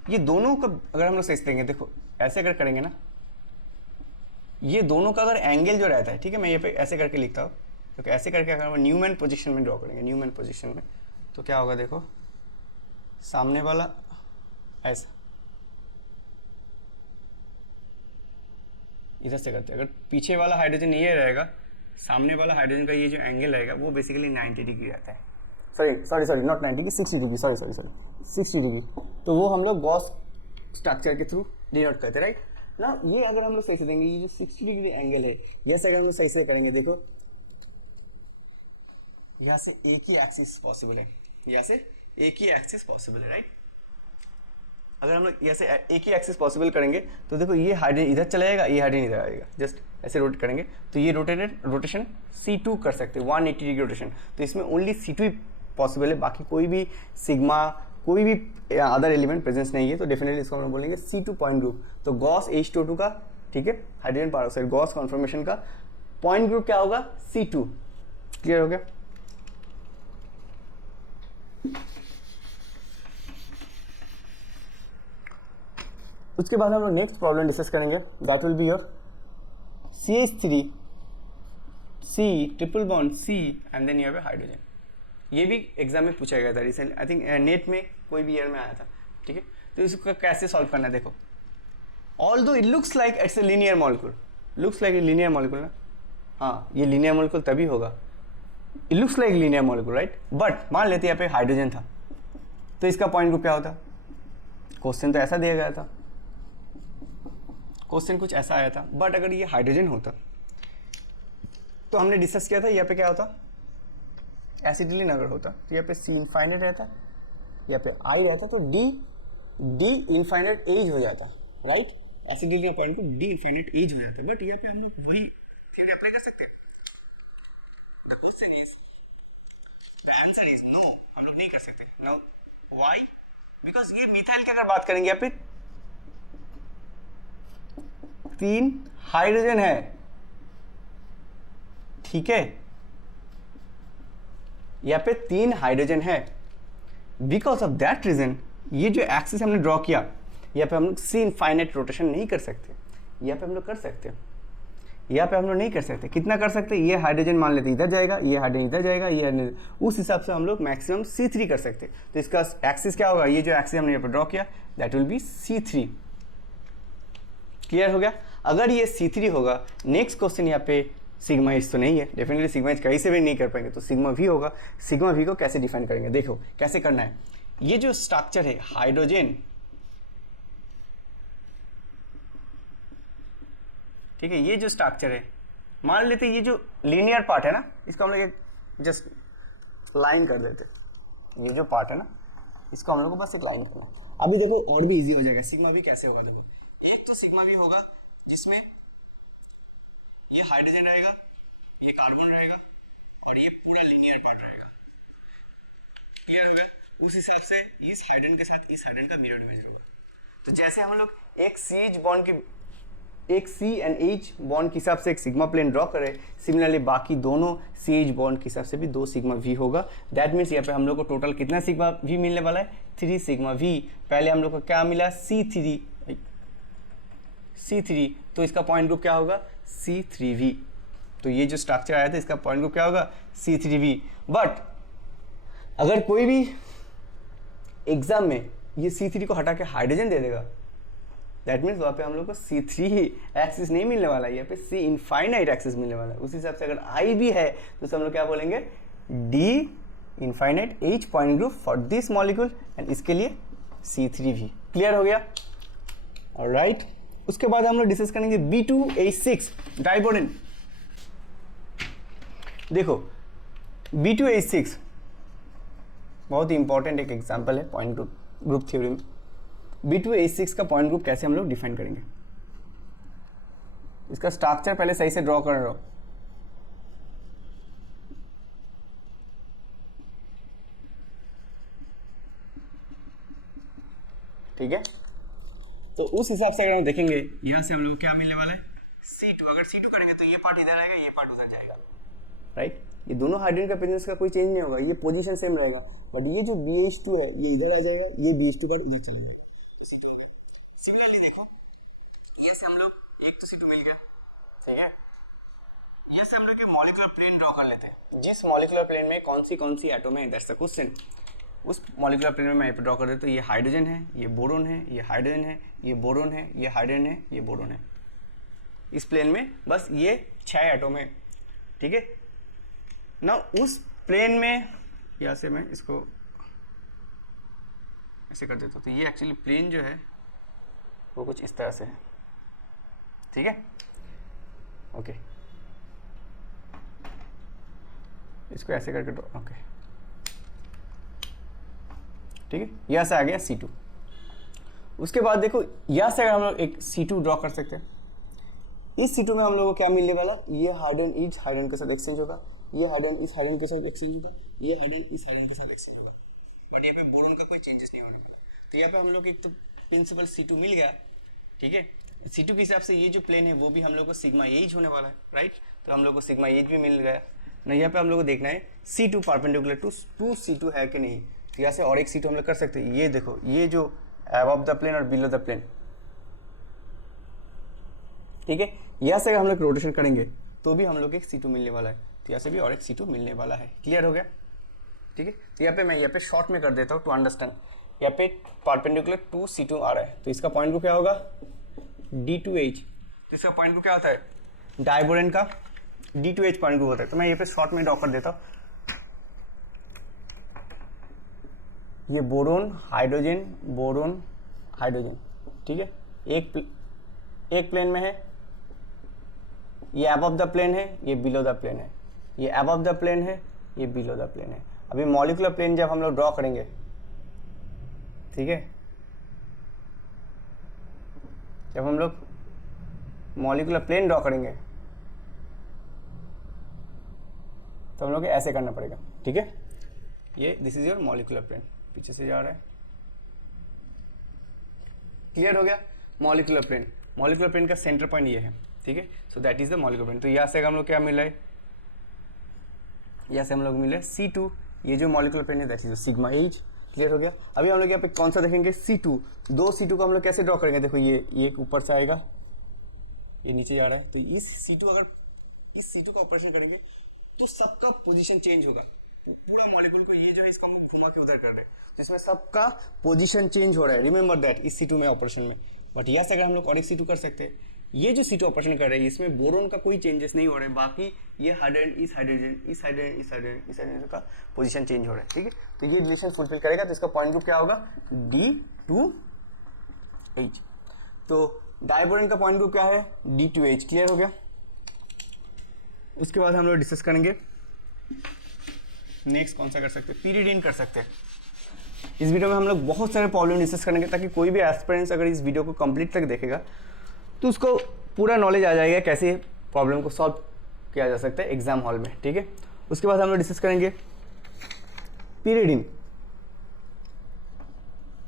ये दोनों का अगर हम लोग सोचते देंगे, देखो ऐसे अगर करेंगे ना, ये दोनों का अगर एंगल जो रहता है, ठीक है, मैं ये पे ऐसे करके लिखता हूँ, क्योंकि ऐसे करके अगर हम न्यूमैन पोजीशन में ड्रॉ करेंगे, न्यूमैन पोजीशन में, तो क्या होगा, देखो सामने वाला ऐसा, इधर से करते हैं। अगर पीछे वाला हाइड्रोजन ये रहेगा, सामने वाला हाइड्रोजन का ये जो एंगल रहेगा वो बेसिकली 90 डिग्री रहता है। Sorry not 90 degree, 60 degree, sorry 60 degree. तो वो हम लोग गॉस स्ट्रक्चर के थ्रू डिनोट करते हैं, राइट ना। ये अगर हम लोग सही से देंगे, ये जो 60 डिग्री एंगल है, यस अगर हम लोग सही से करेंगे, देखो यहाँ से एक ही एक्सिस पॉसिबल है, यहाँ से एक ही एक्सिस पॉसिबल है, राइट। अगर हम लोग यहाँ से एक ही एक्सिस पॉसिबल करेंगे तो देखो ये हाइड्रोजन इधर चला जाएगा, ये हाइड्रोजन इधर आएगा, जस्ट ऐसे रोटेट करेंगे तो ये रोटेशन C2 कर सकते हैं, 180 डिग्री रोटेशन। तो इसमें ओनली C2 ही पॉसिबल है, बाकी कोई भी सिग्मा, कोई भी अदर एलिमेंट प्रेजेंस नहीं है। तो डेफिनेटली इसको हम बोलेंगे C2 पॉइंट ग्रुप। तो गॉस H2O2 का, ठीक है, हाइड्रोजन पेरोक्साइड गॉस कॉन्फर्मेशन का पॉइंट ग्रुप क्या होगा, C2। क्लियर हो गया। उसके बाद हम लोग नेक्स्ट प्रॉब्लम डिस्कस करेंगे, that will be your CH3 C triple bond C and then you have hydrogen. ये भी एग्जाम में पूछा गया था रिसेंटली, आई थिंक नेट में कोई भी ईयर में आया था, ठीक है। तो इसको कैसे सॉल्व करना है, देखो although it looks like it's a linear molecule, looks like a linear molecule ना, हाँ ये लीनियर मॉलिक्यूल तभी होगा, it looks like linear molecule, right. But मान लेते यहाँ पे हाइड्रोजन था, तो इसका पॉइंट ग्रुप क्या होता, क्वेश्चन तो ऐसा दिया गया था, क्वेश्चन कुछ ऐसा आया था। बट अगर ये हाइड्रोजन होता तो हमने डिस्कस किया था यहाँ पे क्या होता, एसिटिलीन अगर होता तो यहाँ पे C इनफाइनाइट रहता, यहाँ पे I रहता, तो D इनफाइनाइट एज हो जाता, राइट। एसिटिलीन का पॉइंट को D इनफाइनाइट एज हो जाता। बट यहाँ पे हम लोग वही थ्योरी अप्लाई कर सकते हैं। The question is, the answer is no, हम लोग नहीं कर सकते। No, why? बिकॉज ये मिथाइल की अगर बात करेंगे यहाँ पे 3 हाइड्रोजन है, ठीक है, यहाँ पे 3 हाइड्रोजन है। बिकॉज ऑफ दैट रीजन ये जो एक्सिस हमने ड्रॉ किया, यहाँ पे हम लोग C इनफाइनाइट रोटेशन नहीं कर सकते, यहाँ पे हम लोग कर सकते हैं, यहाँ पे हम लोग नहीं कर सकते। कितना कर सकते, ये हाइड्रोजन मान लेते इधर जाएगा, ये हाइड्रोजन इधर जाएगा, ये उस हिसाब से हम लोग मैक्सिमम C3 कर सकते। तो इसका एक्सिस क्या होगा, ये जो एक्सिस हमने यहाँ पे ड्रॉ किया that will B C3। Clear हो गया। अगर ये C3 होगा, नेक्स्ट क्वेश्चन यहाँ पे सिग्मा एच तो नहीं है, डेफिनेटली सिग्मा एच कहीं से भी नहीं कर पाएंगे, तो सिग्मा वी होगा। सिग्मा वी को कैसे डिफाइन करेंगे, देखो कैसे करना है। ये जो स्ट्रक्चर है हाइड्रोजन, ठीक है, ये जो स्ट्रक्चर है, मान लेते ये जो लीनियर पार्ट है ना, इसको हम लोग जस्ट लाइन कर देते, ये जो पार्ट है ना, इसको हम लोग को बस एक लाइन करना। अभी देखो और भी इजी हो जाएगा। सिग्मा वी कैसे होगा, देखो एक तो सिग्मा वी होगा जिसमें ये हाइड्रोजन रहेगा, ये कार्बन रहेगा और ये पूरा लीनियर पार्ट रहेगा। क्लियर हो गया। उस हिसाब से इस हाइड्रोजन के साथ इस हाइड्रोजन का मिरर इमेज होगा। तो जैसे हम लोग एक CH बॉन्ड की, एक C एंड H बॉन्ड के हिसाब से एक सिग्मा प्लेन ड्रॉ करें, सिमिलरली बाकी दोनों CH बॉन्ड के हिसाब से भी 2 सिग्मा V होगा। दैट मीन्स यहाँ पे हम लोग को टोटल कितना सिग्मा V मिलने वाला है, 3 सिग्मा V। पहले हम लोग को क्या मिला, C3, तो इसका पॉइंट ग्रुप क्या होगा, C3V। तो ये जो स्ट्रक्चर आया था इसका पॉइंट ग्रुप क्या होगा, C3V। बट अगर कोई भी एग्जाम में ये C3 को हटा के हाइड्रोजन दे देगा, दैट मीन्स वहाँ पे हम लोग को C3 एक्सिस नहीं मिलने वाला है, यहाँ पे C इनफाइनाइट एक्सिस मिलने वाला है। उस हिसाब से अगर I भी है तो हम लोग क्या बोलेंगे, D infinite H point group for this molecule and इसके लिए C3 भी। क्लियर हो गया? ऑलराइट, उसके बाद हम लोग डिस्कस करेंगे B2H6 डाइबोरेन। देखो B2H6 बहुत ही इंपॉर्टेंट एक एग्जांपल है पॉइंट ग्रुप थ्योरी में। B2H6 का पॉइंट ग्रुप कैसे हम लोग डिफाइन करेंगे, इसका स्ट्रक्चर पहले सही से ड्रॉ कर रहा हो। ठीक है, तो उस हिसाब से अगर हम देखेंगे यहाँ से हम लोग क्या मिलने वाला है C2। अगर C2 करेंगे तो ये पार्ट इधर आएगा, ये पार्ट उधर जाएगा, राइट। ये दोनों हाइड्रोजन का प्रेजेंस का कोई चेंज नहीं होगा, ये पोजीशन सेम रहेगा, बट ये जो BH2 है ये इधर आ जाएगा, ये BH2 पार्ट इधर चलेगा। सिमिलरली देखो ये से हम लोग एक तो C2 मिल गया, ठीक है। ये से हम लोग मॉलिक्यूलर प्लेन ड्रॉ कर लेते हैं। जिस मॉलिक्यूलर प्लेन में कौन सी एटम है, दैट्स द क्वेश्चन। उस मॉलिक्यूलर प्लेन में मैं ड्रॉ कर देता हूँ। ये हाइड्रोजन है, ये बोरोन है, ये हाइड्रोजन है, ये बोरोन है, ये हाइड्रोजन है, ये बोरोन है। इस प्लेन में बस ये 6 एटम है, ठीक है ना। उस प्लेन में यहाँ से मैं इसको ऐसे कर देता हूँ, तो ये एक्चुअली प्लेन जो है वो कुछ इस तरह से है, ठीक है। ओके, इसको ऐसे करके ड्रॉ, ओके, ठीक है। यहाँ से आ गया C2। उसके बाद देखो यहाँ से अगर हम लोग एक C2 ड्रॉ कर सकते हैं। इस C2 में हम लोग को क्या मिलने वाला, ये हाइड्रोजन इस हाइड्रोजन के साथ एक्सचेंज होगा, ये हाइड्रोजन इस हाइड्रोजन के साथ एक्सचेंज होगा, ये हाइड्रोजन इस हाइड्रोजन के साथ एक्सचेंज होगा, बट यहाँ पे बोरोन का कोई चेंजेस नहीं होने वाला। तो यहाँ पे हम लोग एक तो प्रिंसिपल C2 मिल गया, ठीक है। C2 के हिसाब से ये जो प्लेन है वो भी हम लोग को सिग्मा एज होने वाला है, राइट। तो हम लोग को सिग्मा एज भी मिल गया ना। यहाँ पे हम लोग को देखना है C2 परपेंडिकुलर टू C2 है कि नहीं। तो यहाँ से और एक C2 हम लोग कर सकते हैं। ये देखो, ये जो अबव द प्लेन और बिलो द प्लेन, ठीक है। यहाँ से अगर हम लोग रोटेशन करेंगे तो भी हम लोग एक C2 मिलने वाला है। तो यहाँ से भी और एक C2 मिलने वाला है। क्लियर हो गया, ठीक है। तो यहाँ पे मैं यहाँ पे शॉर्ट में कर देता हूँ टू अंडरस्टैंड। यहाँ पे परपेंडिकुलर टू C2 आ रहा है, तो इसका पॉइंट ग्रुप क्या होगा D2H। तो इसका पॉइंट ग्रुप क्या होता है, डाइबोरेन का D2H पॉइंट ग्रुप होता है। तो मैं यहाँ पे शॉर्ट में ड्रॉ कर देता हूँ। ये बोरोन हाइड्रोजन, बोरोन हाइड्रोजन, ठीक है। एक प्लेन में है, ये अबव द प्लेन है, ये बिलो द प्लेन है, ये अबव द प्लेन है, ये बिलो द प्लेन है। अभी मॉलिक्यूलर प्लेन जब हम लोग ड्रॉ करेंगे, ठीक है, जब हम लोग मॉलिक्यूलर प्लेन ड्रॉ करेंगे तो हम लोग ऐसे करना पड़ेगा, ठीक है। ये this is your molecular plane, पीछे से जा रहा है। क्लियर हो गया, मॉलिक्यूलर प्लेन का सेंटर पॉइंट ये है, ठीक है। So that is the molecular plane. तो यहाँ से हम लोग क्या मिल रहा है, यहाँ से हम लोग मिल रहा है C2। ये जो मॉलिक्यूलर प्लेन है that is sigma H. Clear हो गया। अभी हम लोग यहाँ पे कौन सा देखेंगे, C2। दो C2 को हम लोग कैसे ड्रॉ करेंगे, देखो ये ऊपर से आएगा, ये नीचे जा रहा है। तो इस C2 अगर इस C2 का ऑपरेशन करेंगे तो सबका पोजीशन चेंज होगा। तो पूरा मॉलिक्यूल को ये जो है इसको हम घुमा के उधर कर रहे हैं, जिसमें सबका पोजीशन चेंज हो रहा है। रिमेंबर दैट इस C2 में ऑपरेशन में। बट यहाँ से अगर हम लोग और एक C2 कर सकते हैं, ये जो C2 ऑपरेशन कर रहे हैं इसमें बोरोन का कोई चेंजेस नहीं हो रहा है, बाकी ये हाइड्रोजन इस हाइड्रोजन इस हाइड्रोजन इस हाइड्रोजन इस हाइड्रोजन का पोजीशन चेंज हो रहा है, ठीक है। तो ये रिलेशन फुलफिल करेगा। तो इसका पॉइंट ग्रुप क्या होगा, D2H। तो डाइबोरेन का पॉइंट ग्रुप क्या है, D2H। क्लियर हो गया। उसके बाद हम लोग डिस्कस करेंगे नेक्स्ट कौन सा कर सकते हैं, पीरियडिन कर सकते हैं। इस वीडियो में हम लोग बहुत सारे प्रॉब्लम डिस्कस करेंगे, ताकि कोई भी एस्पिरेंट्स अगर इस वीडियो को कंप्लीट तक देखेगा तो उसको पूरा नॉलेज आ जाएगा कैसे प्रॉब्लम को सॉल्व किया जा सकता है एग्जाम हॉल में, ठीक है। उसके बाद हम लोग डिस्कस करेंगे पीरियडिन,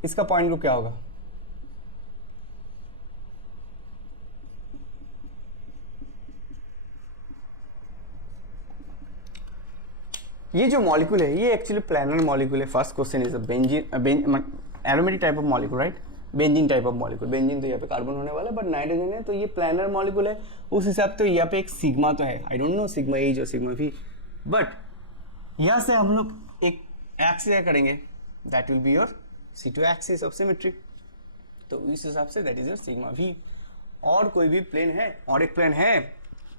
इसका पॉइंट ग्रुप क्या होगा। ये जो मॉलिक्यूल है ये एक्चुअली प्लानर मॉलिक्यूल है। First question is benzene aromatic type of molecule, right. Benzene type of molecule, benzene तो यहाँ पे कार्बन होने वाला है, बट नाइट्रोजन है, तो ये प्लानर मॉलिक्यूल है। उस हिसाब से तो यहाँ पे एक सिग्मा तो है, I don't know sigma H और सिग्मा वी, बट यहाँ से हम लोग एक एक्सिस करेंगे, that will be your C2 axis of symmetry. तो इस हिसाब से that is your sigma V. और कोई भी प्लेन है, और एक प्लेन है,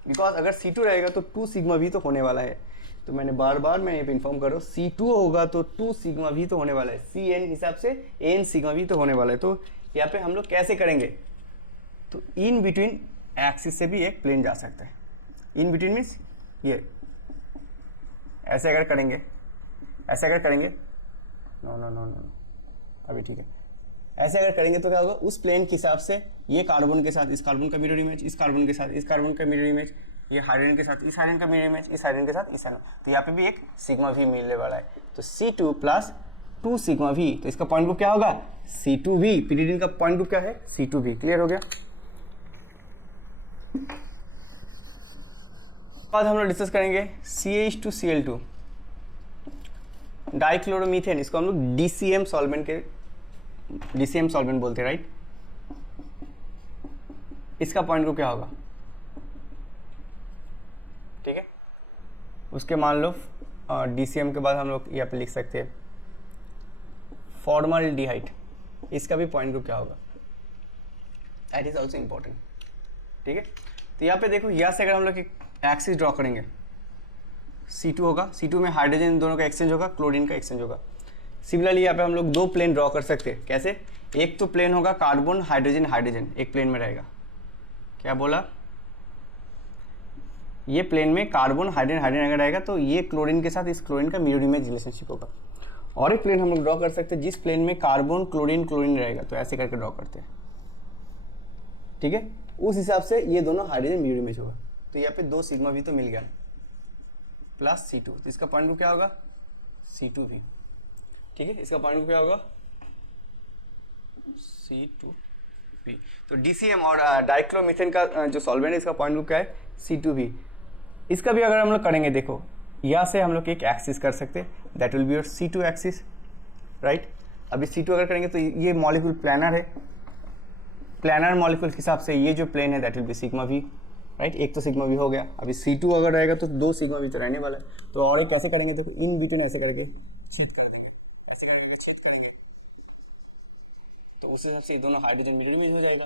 बिकॉज अगर C2 रहेगा तो 2 सिग्मा वी तो होने वाला है। तो मैंने बार बार मैं यहाँ पे इन्फॉर्म कर रहा हूँ, C2 होगा तो 2 सिग्मा भी तो होने वाला है, Cn हिसाब से n सिग्मा भी तो होने वाला है। तो यहाँ पे हम लोग कैसे करेंगे, तो इन बिटवीन एक्सिस से भी एक प्लेन जा सकता है। इन बिटवीन मीन्स ये ऐसे अगर करेंगे, ऐसे अगर करेंगे, नो नो नो नो अभी ठीक है, ऐसे अगर करेंगे तो क्या होगा, उस प्लेन के हिसाब से ये कार्बन के साथ इस कार्बन का मिरर इमेज, इस कार्बन के साथ इस कार्बन का मिरर इमेज, ये हाइड्रोजन के साथ इस हाइड्रोजन का मिरर इमेज, इस हाइड्रोजन के साथ इस हाइड्रोजन, तो यहाँ पे भी एक सिग्मा भी मिलने वाला है। तो C2 प्लस 2 सिग्मा भी, तो इसका पॉइंट ग्रुप क्या होगा, C2V। पिरिडिन का पॉइंट ग्रुप क्या है, C2V। क्लियर हो गया। बाद हम लोग डिस्कस करेंगे CH2Cl2 डाइक्लोरोमीथेन, इसको हम लोग DCM सॉल्वेंट के DCM सॉल्वेंट बोलते हैं, राइट। इसका पॉइंट ग्रुप क्या होगा, ठीक है। उसके मान लो DCM के बाद हम लोग यहाँ पे लिख सकते हैं फॉर्मल्डिहाइड, इसका भी पॉइंट ग्रुप क्या होगा, दैट इज ऑल्सो इंपॉर्टेंट, ठीक है। तो यहाँ पे देखो, यहाँ से अगर हम लोग एक एक्सिस ड्रॉ करेंगे, C2 होगा, C2 में हाइड्रोजन दोनों का एक्सचेंज होगा, क्लोरीन का एक्सचेंज होगा। सिमिलरली यहाँ पे हम लोग 2 प्लेन ड्रॉ कर सकते हैं। कैसे, एक तो प्लेन होगा कार्बन हाइड्रोजन हाइड्रोजन, एक प्लेन में रहेगा, क्या बोला, ये प्लेन में कार्बन हाइड्रोजन हाइड्रोजन अगर रहेगा तो ये क्लोरीन के साथ इस क्लोरीन का मिरर इमेज रिलेशनशिप होगा। और एक प्लेन हम लोग ड्रॉ कर सकते हैं जिस प्लेन में कार्बन क्लोरीन क्लोरीन रहेगा, तो ऐसे करके ड्रॉ करते हैं, ठीक है। उस हिसाब से ये दोनों हाइड्रोजन मिरर इमेज होगा। तो यहाँ पे 2 सिग्मा भी तो मिल गया प्लस C2, तो इसका पॉइंट ग्रुप क्या होगा, C2V, ठीक है। इसका पॉइंट ग्रुप क्या होगा, C2V। तो DCM और डाइक्लोरोमीथेन का जो सॉल्वेंट है, इसका पॉइंट ग्रुप क्या है, C2V। इसका भी अगर हम लोग करेंगे, देखो यहाँ से हम लोग एक एक्सिस कर सकते हैं, that will be your C2 axis, right. अभी C2 अगर करेंगे तो ये मॉलिक्यूल प्लानर है, प्लानर मॉलिक्यूल के हिसाब से ये जो प्लेन है that will B sigma V, right. एक तो सिग्मा V हो गया। अभी C2 अगर रहेगा तो 2 सिग्मा V तो रहने वाला है। तो और एक कैसे करेंगे, देखो इन बिटवीन ऐसे करके छेद कर देंगे, ऐसे करके छेद करेंगे, तो उस हिसाब से दोनों हाइड्रोजन मिरर इमेज हो जाएगा।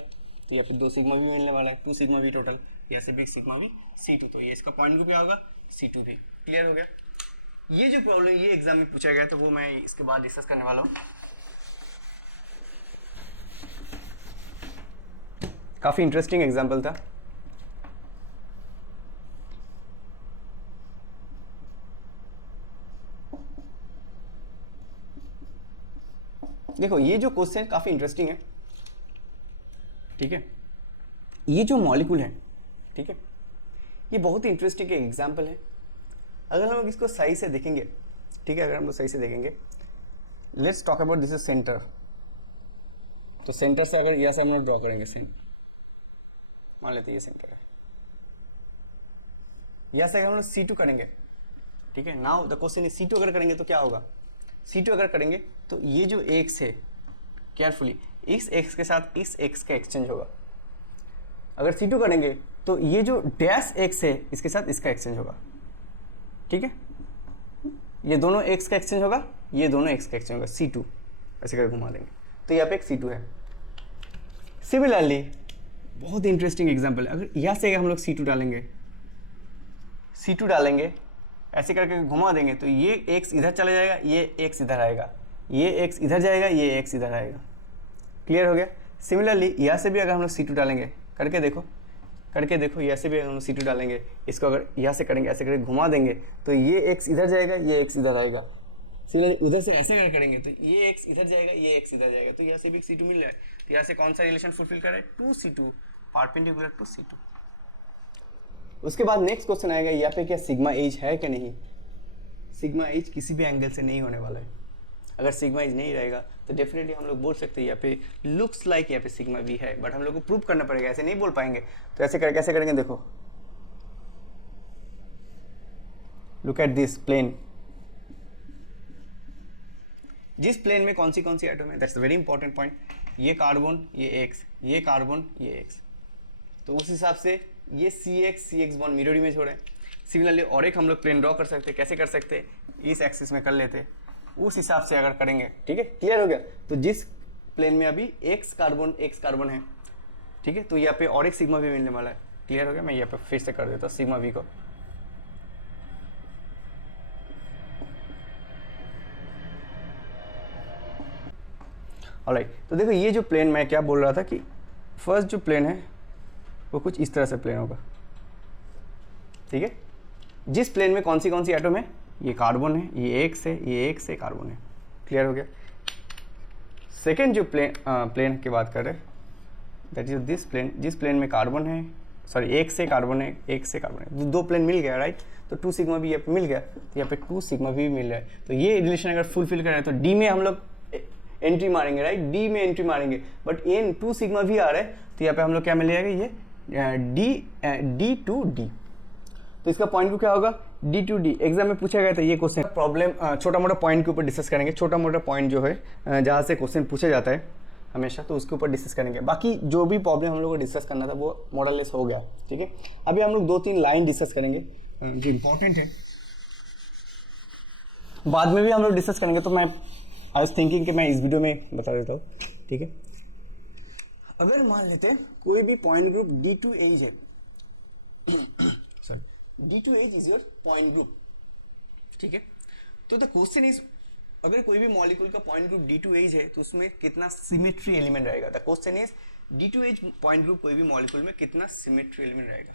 तो यहाँ पे 2 सिग्मा V मिलने वाला है, 2 सिग्मा V टोटल, यहाँ से भी सिग्मा V C2, तो ये इसका पॉइंट ग्रुप क्या होगा, C2V। क्लियर हो गया। ये जो प्रॉब्लम ये एग्जाम में पूछा गया था वो मैं इसके बाद डिस्कस करने वाला हूँ। काफ़ी इंटरेस्टिंग एग्जाम्पल था। देखो ये जो क्वेश्चन काफ़ी इंटरेस्टिंग है, ठीक है। ये जो मॉलिक्यूल है, ठीक है, ये बहुत ही इंटरेस्टिंग एक एग्जाम्पल है। अगर हम लोग इसको सही से देखेंगे, ठीक है, अगर हम लोग सही से देखेंगे, let's talk about this is centre. तो सेंटर से अगर यहाँ से हम लोग ड्रॉ करेंगे, मान लेते ये सेंटर है, यहाँ से अगर हम लोग C2 करेंगे, ठीक है। Now the question is C2 अगर करेंगे तो क्या होगा, C2 अगर करेंगे तो ये जो x है, केयरफुली इस x के साथ इस x का एक्सचेंज होगा। अगर C2 करेंगे तो ये जो डैश x है इसके साथ इसका एक्सचेंज होगा, ठीक है। ये दोनों x का एक्सचेंज होगा, ये दोनों x का एक्सचेंज होगा, C2 ऐसे करके घुमा देंगे, तो यहाँ पे एक C2 है। सिमिलरली बहुत इंटरेस्टिंग एग्जाम्पल है, अगर यहाँ से हम लोग C2 डालेंगे, C2 डालेंगे, ऐसे करके घुमा देंगे, तो ये x इधर चला जाएगा, ये x इधर आएगा, ये x इधर जाएगा, ये x इधर आएगा। क्लियर हो गया। सिमिलरली यहाँ से भी अगर हम लोग C2 डालेंगे, करके देखो यहाँ से भी अगर हम लोग C2 डालेंगे, इसको अगर यहाँ से करेंगे, ऐसे करके घुमा देंगे, तो ये x इधर जाएगा, ये x इधर आएगा। सिमिलरली उधर से ऐसे अगर करेंगे तो ये x इधर जाएगा, ये x इधर जाएगा, तो यहाँ से भी C2 मिल रहा है। तो यहाँ से कौन सा रिलेशन फुलफिल कर रहा है, 2C2 परपेंडिकुलर टू C2। उसके बाद नेक्स्ट क्वेश्चन आएगा, यहाँ पे क्या सिग्मा एज है कि नहीं। सिग्मा एज किसी भी एंगल से नहीं होने वाला है। अगर सिग्मा एज नहीं रहेगा तो डेफिनेटली हम लोग बोल सकते हैं यहाँ पे लुक्स लाइक यहाँ पे सिग्मा वी है, बट हम लोग को प्रूव करना पड़ेगा, ऐसे नहीं बोल पाएंगे। तो ऐसे करके कैसे करेंगे, देखो लुक एट दिस प्लेन, जिस प्लेन में कौन सी एटम है, दैट्स वेरी इंपॉर्टेंट पॉइंट। ये कार्बन, ये एक्स, ये कार्बन, ये एक्स, तो उस हिसाब से ये CX बॉन्ड मिरर इमेज हो रहे हैं। सिमिलरली और एक हम लोग प्लेन ड्रॉ कर सकते हैं, कैसे कर सकते हैं, इस एक्सिस में कर लेते, उस हिसाब से अगर करेंगे, ठीक है। क्लियर हो गया। तो जिस प्लेन में अभी एक्स कार्बन है, ठीक है, तो यहाँ पे और एक सिग्मा भी मिलने वाला है। क्लियर हो गया। मैं यहाँ पे फिर से कर देता हूँ सिग्मा वी को, ऑलराइट, तो देखो ये जो प्लेन मैं क्या बोल रहा था कि फर्स्ट जो प्लेन है वो कुछ इस तरह से प्लेन होगा, ठीक है। जिस प्लेन में कौन सी एटम है, ये कार्बन है, ये एक से कार्बन है, क्लियर हो गया। सेकेंड जो प्लेन की बात कर रहे हैं दैट इज दिस प्लेन, जिस प्लेन में कार्बन है, सॉरी एक से कार्बन है, दो प्लेन मिल गया राइट, तो 2 सिग्मा भी यहाँ पे मिल गया, तो यहाँ पे 2 सिग्मा भी मिल रहा है। तो ये रिलेशन अगर फुलफिल कर रहे हैं तो डी में हम लोग एंट्री मारेंगे राइट, डी में एंट्री मारेंगे, बट एन 2 सिग्मा भी आ रहा है तो यहाँ पे हम लोग क्या मिल जाएगा, ये डी टू डी। तो इसका पॉइंट ग्रुप क्या होगा, डी टू डी। एग्जाम में पूछा गया था ये क्वेश्चन, प्रॉब्लम छोटा मोटा पॉइंट के ऊपर डिस्कस करेंगे, छोटा मोटा पॉइंट जो है जहाँ से क्वेश्चन पूछा जाता है हमेशा, तो उसके ऊपर डिस्कस करेंगे। बाकी जो भी प्रॉब्लम हम लोग को डिस्कस करना था वो मॉडललेस हो गया, ठीक है। अभी हम लोग 2-3 लाइन डिस्कस करेंगे जो इंपॉर्टेंट है, बाद में भी हम लोग डिस्कस करेंगे, तो मैं आई वाज थिंकिंग कि मैं इस वीडियो में बता देता हूँ, ठीक है। अगर मान लेते हैं कोई भी पॉइंट ग्रुप D2H है, D2H is your point group, ठीक है। तो द क्वेश्चन इज, अगर कोई भी मॉलिक्यूल का पॉइंट ग्रुप D2H है तो उसमें कितना सिमेट्री एलिमेंट रहेगा। The question is D2H point group कोई भी मॉलिक्यूल में कितना सिमेट्री एलिमेंट रहेगा।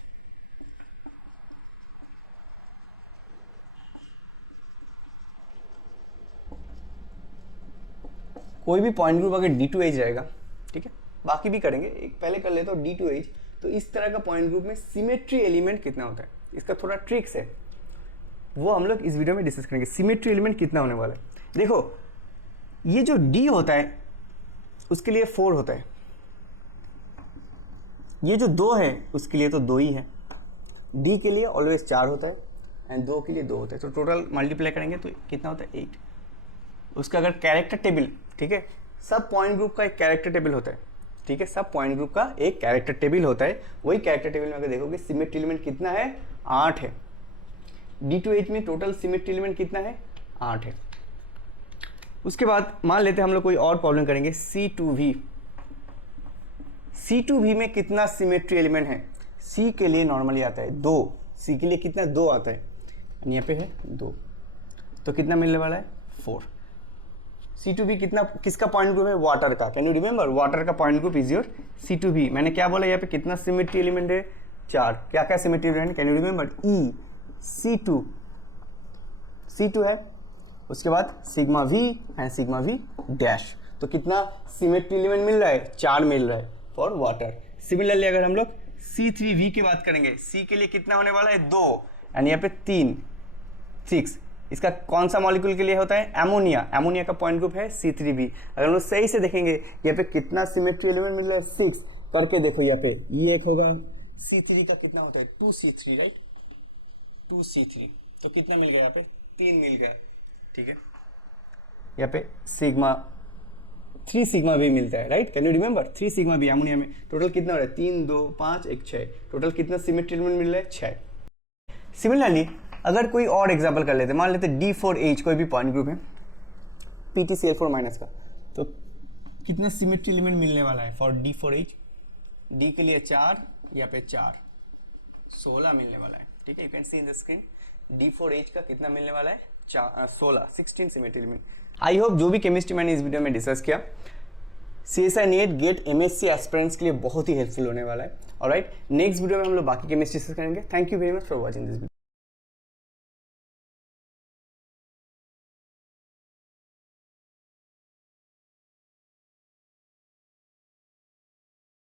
कोई भी पॉइंट ग्रुप अगर D2H रहेगा, ठीक है, बाकी भी करेंगे, एक पहले कर लेता हूँ D2H। तो इस तरह का पॉइंट ग्रुप में सिमेट्री एलिमेंट कितना होता है, इसका थोड़ा ट्रिक्स है, वो हम लोग इस वीडियो में डिस्कस करेंगे। सिमेट्री एलिमेंट कितना होने वाला है, देखो ये जो D होता है उसके लिए 4 होता है, ये जो 2 है उसके लिए तो 2 ही है, D के लिए ऑलवेज 4 होता है एंड 2 के लिए 2 होता है, तो टोटल मल्टीप्लाई करेंगे तो कितना होता है 8। उसका अगर कैरेक्टर टेबल, ठीक है, सब पॉइंट ग्रुप का एक कैरेक्टर टेबल होता है, ठीक है, सब पॉइंट ग्रुप का एक कैरेक्टर टेबल होता है, वही कैरेक्टर टेबल में अगर देखोगे सिमेट्री एलिमेंट कितना है, 8 है। D2H में टोटल सिमेट्री एलिमेंट कितना है, 8 है। उसके बाद मान लेते हैं हम लोग कोई और प्रॉब्लम करेंगे, C2V। C2V में कितना सिमेट्री एलिमेंट है, C के लिए नॉर्मली आता है 2, C के लिए कितना 2 आता है, यहाँ पे है 2, तो कितना मिलने वाला है 4। C2V कितना, किसका पॉइंट ग्रुप है, वाटर का। कैन यू रिमेंबर, वाटर का point group is your C2V। मैंने क्या बोला, यहाँ पे कितना सिमेट्री एलिमेंट है, 4। क्या क्या symmetry element, can you remember, C2 है, उसके बाद sigma V and sigma V dash. तो कितना सिमेट्री एलिमेंट मिल रहा है, 4 मिल रहा है फॉर वाटर। सिमिलरली अगर हम लोग C3V की बात करेंगे, C के लिए कितना होने वाला है, 2 एंड यहाँ पे 3, 6। इसका कौन सा मॉलिक्यूल के लिए होता है, एमोनिया। एमोनिया का पॉइंट ग्रुप है C3V। अगर हम लोग सही से देखेंगे यहाँ पे कितना सिमेट्री एलिमेंट मिल रहा है, 6 करके देखो, यहाँ पे ये एक होगा, C3 का कितना होता है 2C3 राइट, 2C3, तो कितना मिल गया यहाँ पे 3 मिल गया, ठीक है। यहाँ पे सिग्मा 3 सिग्मा भी मिलता है right, can you remember 3 sigma भी एमोनिया में। टोटल कितना हो रहा है, 3 2 5 1 6, टोटल कितना सिमेट्री एलिमेंट मिल रहा है, 6। सिमिलरली अगर कोई और एग्जाम्पल कर लेते, मान लेते D4H कोई भी पॉइंट ग्रुप है PTCl4 माइनस का, तो कितना सिमेट्री एलिमेंट मिलने वाला है फॉर D4H। D के लिए 4, यहाँ पे 4, 16 मिलने वाला है, ठीक है। You can see in the screen D4H का कितना मिलने वाला है, 16 सिमेट्री एलिमेंट। आई होप जो भी केमिस्ट्री मैंने इस वीडियो में डिस्कस किया CSI NET GATE MSc aspirants के लिए बहुत ही हेल्पफुल होने वाला है। ऑलराइट, नेक्स्ट वीडियो में हम लोग बाकी केमिस्ट्री डिस्कस करेंगे। Thank you very much for watching this video.